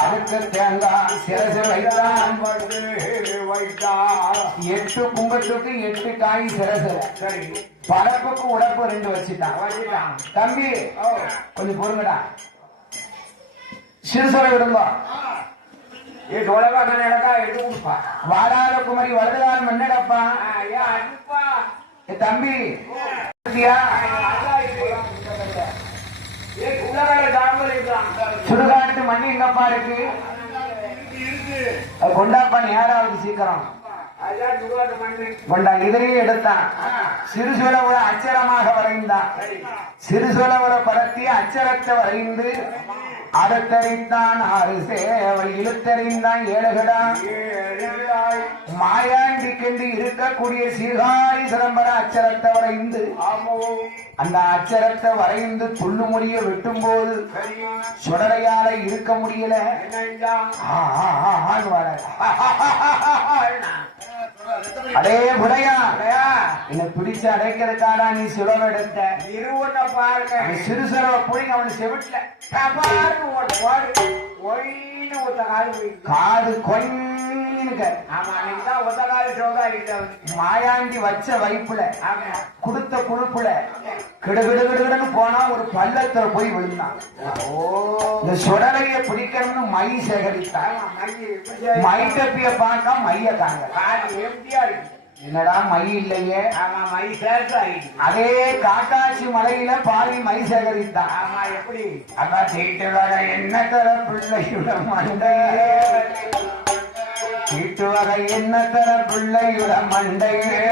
அதுக்கு தேங்காய் சிரசு வைத்தான். 8 கும்பத்துக்கு 8 காய் சிரசு, படப்புக்கு உடப்பு 2 வச்சுட்டான். தம்பி கொஞ்சம் பொறுங்கடா, சிறுசோரை விடுங்க. வாடாத குமரி வலதுகால் மண்ணடப்பா. தம்பி இருக்கியா? சுடுகாட்டு மண்ணி எங்கப்பா இருக்கு? அது கொண்டாப்பான் யாராவது சீக்கிரம் கொண்டா. இதையே எடுத்தான். சிறுசுலவுல அச்சரமாக வரைந்தான். சிறுசுலவுல படத்தி அச்சரத்தை வரைந்து அடுத்தறிந்தான் 6 சேவை இழுத்தறிந்தான் 7 கிடான் மாயாண்டி கண்டு இருக்கக்கூடிய சீர்காழி சிதம்பர அச்சரத்தை வரைந்து அந்த அச்சரத்தை வரைந்து துள்ளு முடிய வெட்டும் போது சுடலையால இருக்க முடியல. அடே புலையா, என்ன பிடிச்சு அடைக்கிறதுக்காரா நீ சுலம் எடுத்த இருவட்ட பாருங்க. சிறு செலவை போய் அவன் செவிட்டல காது கொஞ்ச மாயாண்டி வச்ச வைப்புல குடுத்த குழுப்புல கிடுகிடுகிடுன்னு போனா ஒரு பள்ளத்துல போய் விழுந்தான். இந்த சுடலைய பிடிக்கணும்னு மை சேகரித்தான். மை தப்பிய பார்க்க மைய தாங்க. என்னடா மை இல்லையே. அதே காக்காட்சி மலையில பாதி மை சேகரித்தான். எப்படி அக்கா சீட்டு வகை என்ன தர பிள்ளையுட மண்டையே, சீட்டு வகை என்ன தர பிள்ளையுட மண்டையே,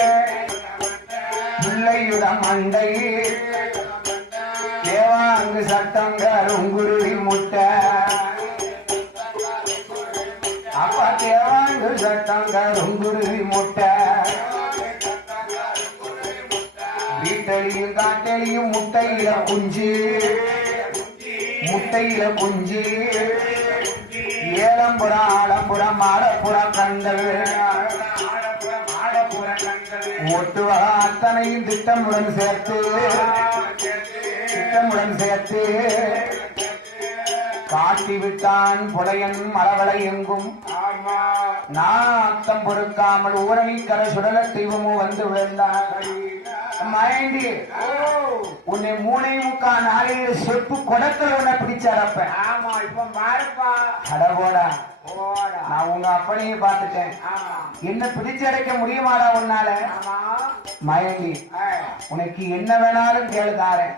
பிள்ளையுட மண்டையே தேவாங்கு சட்டம் கருங்குருவி முட்டை. அப்பா தேவாங்கு சட்டம் கருங்குருவி முட்டை. வீட்டளியும் காட்டளியும் முட்டையில குஞ்சு, முட்டையில குஞ்சு. ஏலம்புறம் ஆலம்புறம் மாடப்புறம் கண்டல் ஒட்டுவக அத்தனையும் திட்டமுடன் சேர்த்து, திட்டமுடன் சேர்த்து காட்டி விட்டான் புலையன் மலவளை எங்கும். நாத்தம் பொறுக்காமல் ஊரணி கரை சுடல தெய்வமும் வந்து விழுந்தான். மயண்டி உன்னை 3.25 செப்பு குடத்துல உன்னை பிடிச்சாரப்ப. ஆமா இப்ப பாருப்பா. அடபோடா, நான் உங்க அப்பனையும் பார்த்துட்டேன். என்ன பிடிச்சு அடைக்க முடியுமாடா உன்னால? மயண்டி உனக்கு என்ன வேணாலும் கேளுதாரேன்.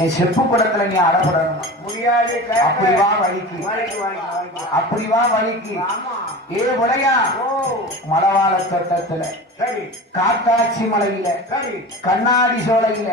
என் செப்பு குடத்துல நீ அடப்படணும். முடியாது. அப்படி வா வழிக்கு, அப்படி வா வழிக்கு. ஏ புலையா, மலவாள தோட்டத்துல காக்காட்சி மலையில கண்ணாடி சோலையில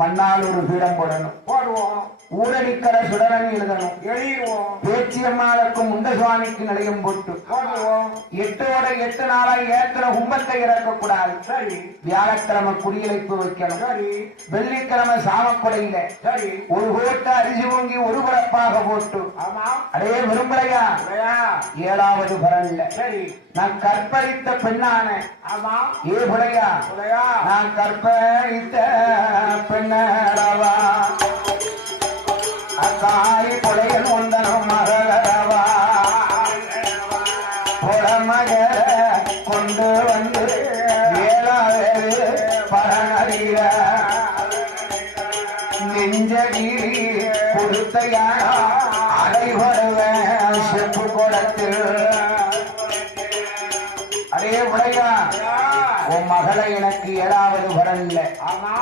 மண்ணால் ஒரு பீடம் போடணும். போடுவோம். ஊரடிக்கரை சுடரன் எழுதணும். எழுதுவோம். பேச்சியம்மாளுக்கும் முண்டசுவாமிக்கு நிலையம் போட்டு போடுவோம். 8 நாளா ஏற்ற கும்பத்தை இறக்கக்கூடாது. சரி. வியாழக்கிழமை குடியழைப்பு வைக்கணும். சரி. வெள்ளிக்கிழமை சாமக்குடையில சரி ஒரு கோட்டை அரிசி பொங்கி ஒரு குடப்பாக போட்டு. ஆமா. அடே விரும்பலையா, 7வது பரன்ல சரி நான் கற்பழித்த பெண்ணான. ஆமா. ஏ புலையா, நான் கற்பழித்த பெண்ணவா, அக்காரி புலையன் உந்தனும் மகளவா, புலமகள கொண்டு வந்து 7வது பரநடிக நெஞ்சகிரி கொடுத்தையானா அடைபடுவேன் செப்பு கொடுத்து. அடே புலையா, உன் மகளை எனக்கு 7வது வரல. ஆமா.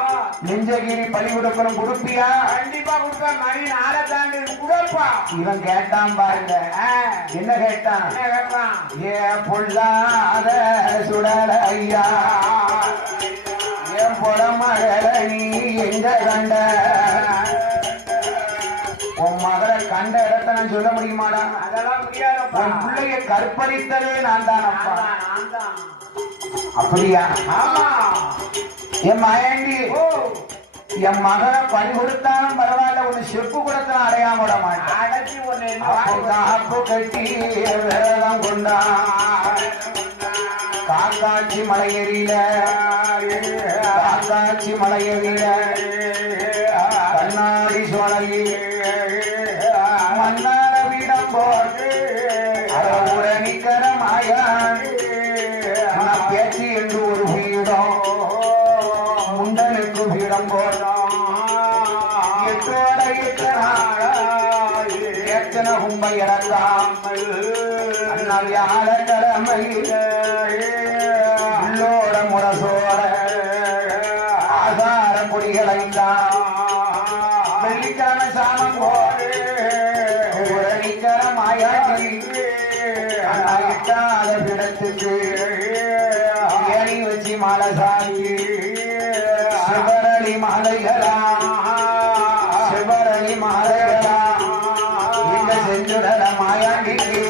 நெஞ்சகிரி பழி கொடுக்கணும். கொடுப்பியா? கண்டிப்பா கொடுப்பேன். மணி 4 தாண்டி கொடுப்பா. இவன் கேட்டான் பாருங்க. என்ன கேட்டான்? ஏ பொல்லாத சுடல ஐயா, என் பொட மகளை நீ எங்க கண்ட? உன் மகளை கண்ட இடத்த நான் சொல்ல முடியுமாடா? அதெல்லாம் முடியாது. உன் பிள்ளைய கற்பழித்ததே நான் தானப்பா. அப்படியா? ஆமா. என் மயண்டி என் மகளை பணி கொடுத்தாலும் பரவாயில்ல, ஒரு செப்பு கொடுத்தா அடையாம விட மாட்டேன். காப்பு கட்டி விரதம் கொண்டா காக்காட்சி மலையேறியில, காக்காட்சி மலையேறியில கண்ணாடி சோழலில் மன்னார வீடம் போட்டு ஊரணிக்கர மாயான் பேச்சு என்று ஒரு பீடம் முண்டனுக்கு பீடம் போடும். 8 நாளா எத்தனை கும்பை இறங்காமல் அண்ணவியாழ கடமையில் உள்ளோட முரசோட ஆசார மாலசாமி சிவரளி மாலைகளா சிவரளி மாலைகளா இந்த செஞ்சுடல மாயாண்டிக்கு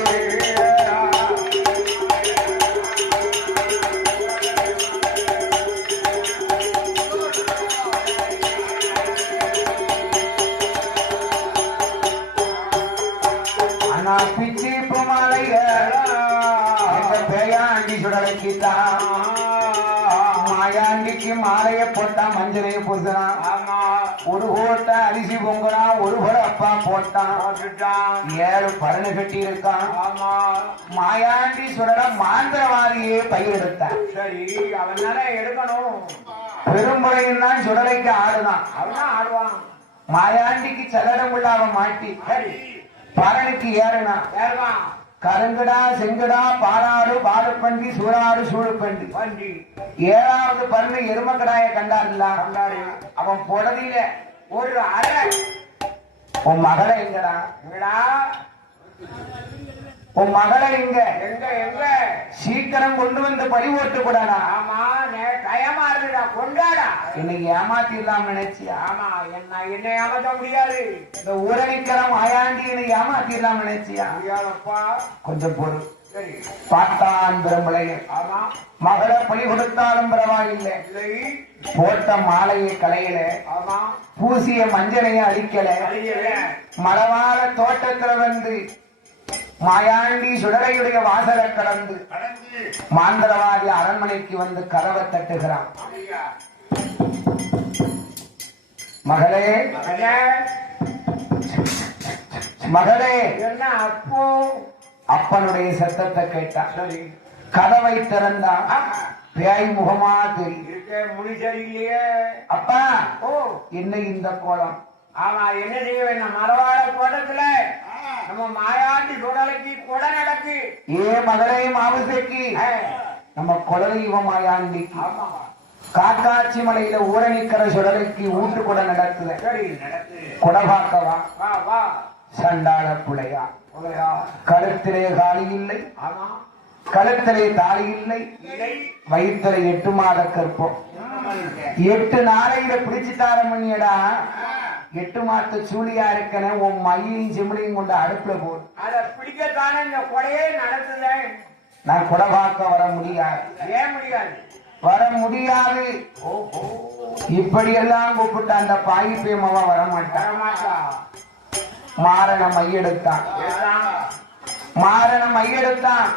ஆனா பிச்சி மாலைகளா எங்க பேயாண்டி சுடலைக்குத்தான் மாயாண்டிக்கு மாலையை போட்டா மஞ்சளைய பூசினான் ஒரு கோட்ட அரிசி பொங்குறான் ஒரு கூட அப்பா போட்டான் 7 பரணு கட்டி இருக்கான் மாயாண்டி சுடல மாந்திரவாதியே பயிரெடுத்தான் சரி அவனால எடுக்கணும் பெரும்புறையும் தான் சுடலைக்கு ஆடுதான் அவனா ஆடுவான் மாயாண்டிக்கு செல்லடம் உள்ள அவன் மாட்டி சரி பரனுக்கு ஏறுனான் ஏறுவான் கருங்கடா செங்கடா பாலாடு பாடுப்பண்டி சூறாடு சூழுப்பண்டி வண்டி 7வது பருவ எருமக்கடாய கண்டாருல கண்டாரு அவன் புடதியில ஒரு அரை உன் மகளை எங்கடா எங்கடா உன் மகளை எங்க எங்க எங்க சீக்கிரம் கொண்டு வந்து பழி ஓட்டு கூடாடா ஆமா டயமா இருக்குடா கொண்டாடா இன்னைக்கு ஏமாத்திடலாம் நினைச்சியா ஆமா என்ன ஏமாத்த முடியாது இந்த ஊரணிக்கரம் ஆயாண்டியை ஏமாத்திடலாம் நினைச்சியா முடியாதப்பா கொஞ்சம் பொறு சரி பார்த்தான் பெரும்பளைய ஆமா மகளை பழி கொடுத்தாலும் பரவாயில்லை இல்லை போட்ட மாலையை களையல ஆமா பூசிய மஞ்சளைய அழிக்கல அழியல மலவாழ தோட்டத்துல வந்து மாயாண்டி சுடலையுடைய வாசலை கடந்து மாந்திரவாதி அரண்மனைக்கு வந்து கதவை தட்டுகிறான் மகளே மகளே என்ன அப்போ அப்பனுடைய சத்தத்தை கேட்டான் சரி கதவை திறந்தான் பேய் முகமா தெரியும் இருக்க முடி சரியில்லையே அப்பா ஓ என்ன இந்த கோலம் ஆமா என்ன செய்ய வேண்டாம் மரவாழ தோட்டத்துல நம்ம மாயாண்டி சுடலைக்கு கொடை நடக்கு ஏ மகளே மாவுசைக்கு நம்ம குலதெய்வ மாயாண்டிக்கு ஆமா காக்காட்சி மலையில ஊரணிக்கிற சுடலைக்கு ஊட்டு கூட நடக்குது சரி நடக்கு கொடை பார்க்கவா வா வா சண்டாள புலையா புலையா கழுத்திலே காலி இல்லை ஆமா கழுத்திலே தாலி இல்லை இல்லை வயிற்றிலே 8 மாத கற்பம் 8 நாளையில பிடிச்சுட்டாரம் பண்ணியடா 8 மாத்த சூழியா இருக்கன உன் மையையும் சிமிளையும் கொண்டு அடுப்புல போடு அத பிடிக்கத்தானே இந்த கொடையே நடத்துதேன் நான் கொடை பார்க்க வர முடியாது ஏன் முடியாது வர முடியாது ஓஹோ இப்படியெல்லாம் கூப்பிட்டு அந்த பாய் பேமவா வர மாட்டான் வரமாட்டா மாரண மையெடுத்தான் மாரண மையெடுத்தான்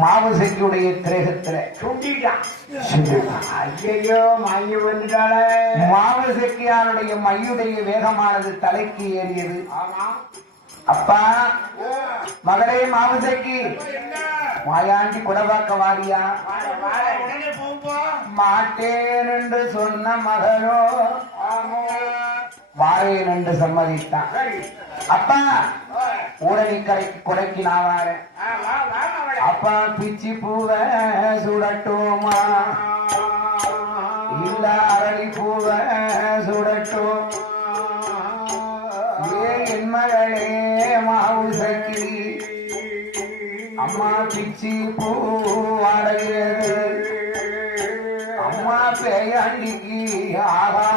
மாவுசைக்குடைய திரேகத்துல சுண்டிட்டான் சுண்டிட்டான். ஐயோ மைய வந்துட்டாளே மாவுசைக்கியாருடைய மையுடைய வேகமானது தலைக்கு ஏறியது ஆமா அப்பா மகளே மாவுசைக்கு மாயாண்டி குடவாக்க வாரியா உடனே போவோம் மாட்டேன் என்று சொன்ன மகனோ வாரேன் என்று சம்மதித்தான் சரி அப்பா ஊரணி கரைக்கு கொடைக்கு நான் வாரேன் வா வா அவளே அப்பா பிச்சி பூவ சுடட்டோமா இல்ல அரளி பூவ சுடட்டும் ஏ என் மகளே மாவுசைக்கு அம்மா பிச்சி பூ அடைகிறது அம்மா பேயாண்டிக்கு ஆகா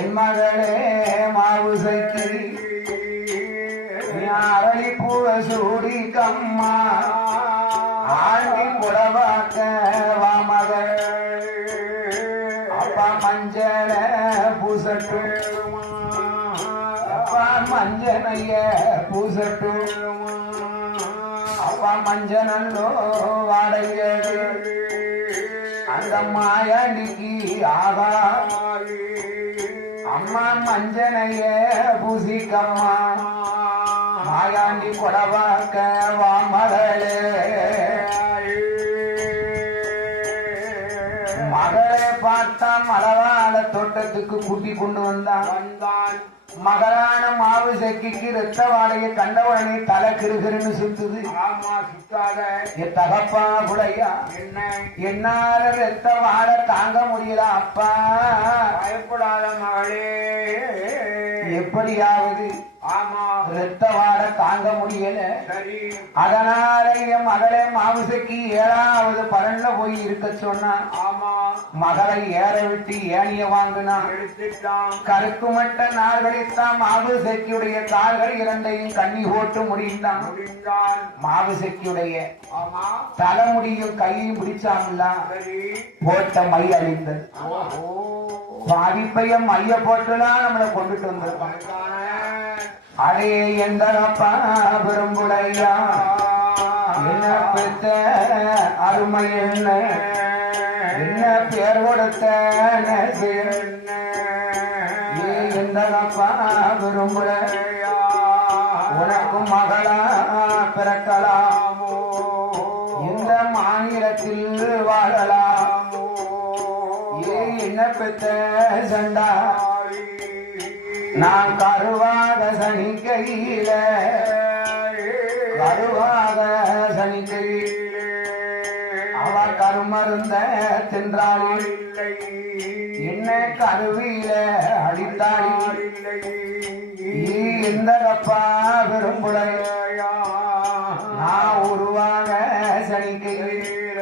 என் மகளே மாவுசைக்கு அரளி பூவ சூடி கம்மா ஆண்டி குடவாக்க வா மகள் அப்பா மஞ்சள பூசட்டு அப்பா மஞ்சனைய பூசட்டு அப்பா மஞ்சனல்லோ வாடையது அந்த மாயாண்டிக்கு ஆகா அம்மா மஞ்சனைய பூசிக்கம்மா மாயாண்டி கொடவாக்க வா மகளே மகளே பார்த்தா மலவாழ தோட்டத்துக்கு கூட்டி கொண்டு வந்தான் வந்தான் மகளான மாவு செக்கிக்கு ரத்த வாடையை கண்டவனே தலை கிருகிருன்னு சுத்துது ஆமா சுத்தாத என் தகப்பா புடையா என்ன என்னால ரத்த வாடை தாங்க முடியல அப்பா பயப்படாத மகளே எப்படியாவது ஆமா ரத்த வாட தாங்க முடியல. சரி அதனால என் மகளே மாவுசைக்கு 7வது பரன்ல போய் இருக்க சொன்னா. ஆமா மகளை ஏற விட்டு ஏனிய வாங்கினா. எடுத்துட்டான் கருக்கு மட்ட நாள்களித்தான் மாவுசைக்குடைய கால்கள் 2ஐயும் கண்ணி போட்டு முடிந்தான். முடிந்தான் மாவுசைக்குடைய ஆமா தலைமுடியும் கையும் பிடிச்சாங்களா சரி போட்ட மை அழிந்தது. ஓஹோ பாதிப்பையும் மைய போட்டுலாம் நம்மளை கொண்டுட்டு வந்திருக்கோம். அடே எந்தப்பா விரும்புடையா என்ன பெத்த அருமை என்ன என்ன பேர் கொடுத்த எந்தப்பா விரும்புடையா உனக்கும் மகளா பிறக்கலாமோ இந்த மாநிலத்தில் வாழலாமோ என்ன பெத்த சண்டா நான் கருவாக சனிக்கையில கருவாக சனிக்கையில அவ கருமருந்த தின்றாள் என்ன கருவியில அடித்தாள் இந்த அப்பா விரும்புடையா நான் உருவாக சனிக்கையில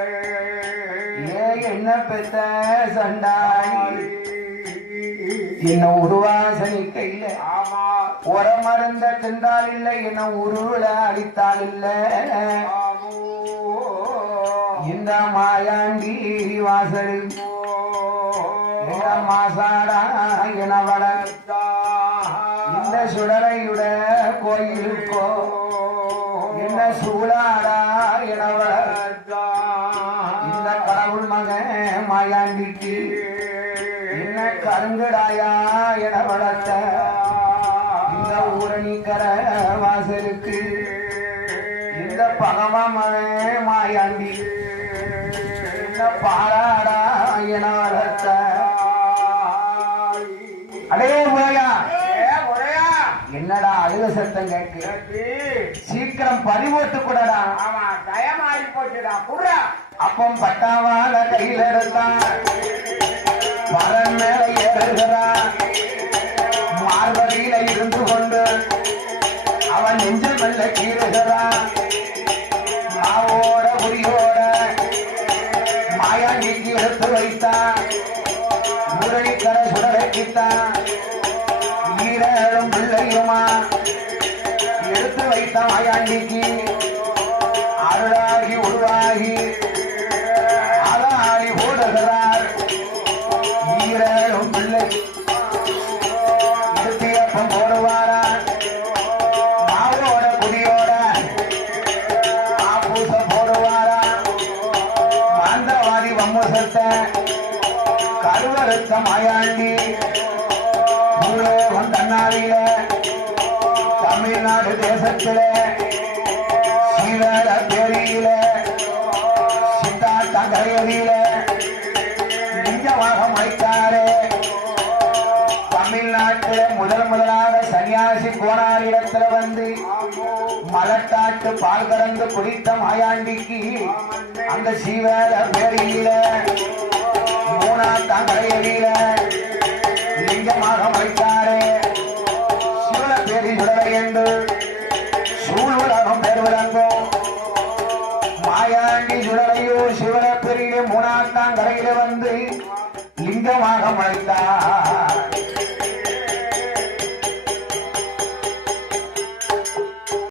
என்ன பெத்த சண்டாய் என்ன உருவாசனி கையில ஆமா உர மருந்த தின்றால் இல்லை என்ன உருவில அடித்தால் இல்ல இந்த மாயாண்டி வாசல் மாசாடா என வளர்த்தா இந்த சுடலையுட கோயிலுக்கோ என்ன சூடாடா என வளர்த்தா இந்த கடவுள் மகன் மாயாண்டிக்கு என்ன கருங்கடாயா என வளர்த்த இந்த ஊரணிக்கர வாசலுக்கு இந்த பகவமவன் மாயாண்டி இந்த பாலாடா என வளர்த்த அடே முறையா என்னடா அழுக சத்தம் கேட்கு சீக்கிரம் பறிவோட்டு கூடடா. ஆமா தயமாறி போச்சுடா குடுறா. அப்பம் பட்டாவால கையில் எடுத்தான் பரன் மேல ஏறுகிறான் மார்படியில இருந்து கொண்டு அவன் நெஞ்சல் மெல்ல கீறுகிறான் மாவோட குடியோட மாயாண்டிக்கு எடுத்து வைத்தான் முரளிக்கர சுடலைக்குத்தான் ஈரலும் பிள்ளையுமா எடுத்து வைத்த மாயாண்டிக்கு அருளாகி உருவாகி அதாடி ஓடுகிறார் ஈரலும் பிள்ளை எடுத்தியப்பம் போடுவாரா மாவோட குடியோட ஆப்பூச போடுவாரா மாந்தவாதி வம்முசத்தை கருவறுத்த மாயாண்டி பூலோகம் தன்னாரில தமிழ்நாடு தேசத்தில சீவர பேரியில சித்தாத்தங்கரையில நிஜமாக வைத்தாரே தமிழ்நாட்டில முதலாக சன்னியாசி கோணாரிடத்துல வந்து மலட்டாட்டு பால் கறந்து குடித்த மாயாண்டிக்கு அந்த சீவர பேரியில மூணாத்தங்கரையில லிங்கமாக வைத்தாரே சிவன பேரி சுடலை என்று சூழ் உலகம் பேர் விளங்கும் மாயாண்டி சுடலையோ சிவன பெரிய மூணாத்தாங்கரையில வந்து லிங்கமாக மழைத்தார்.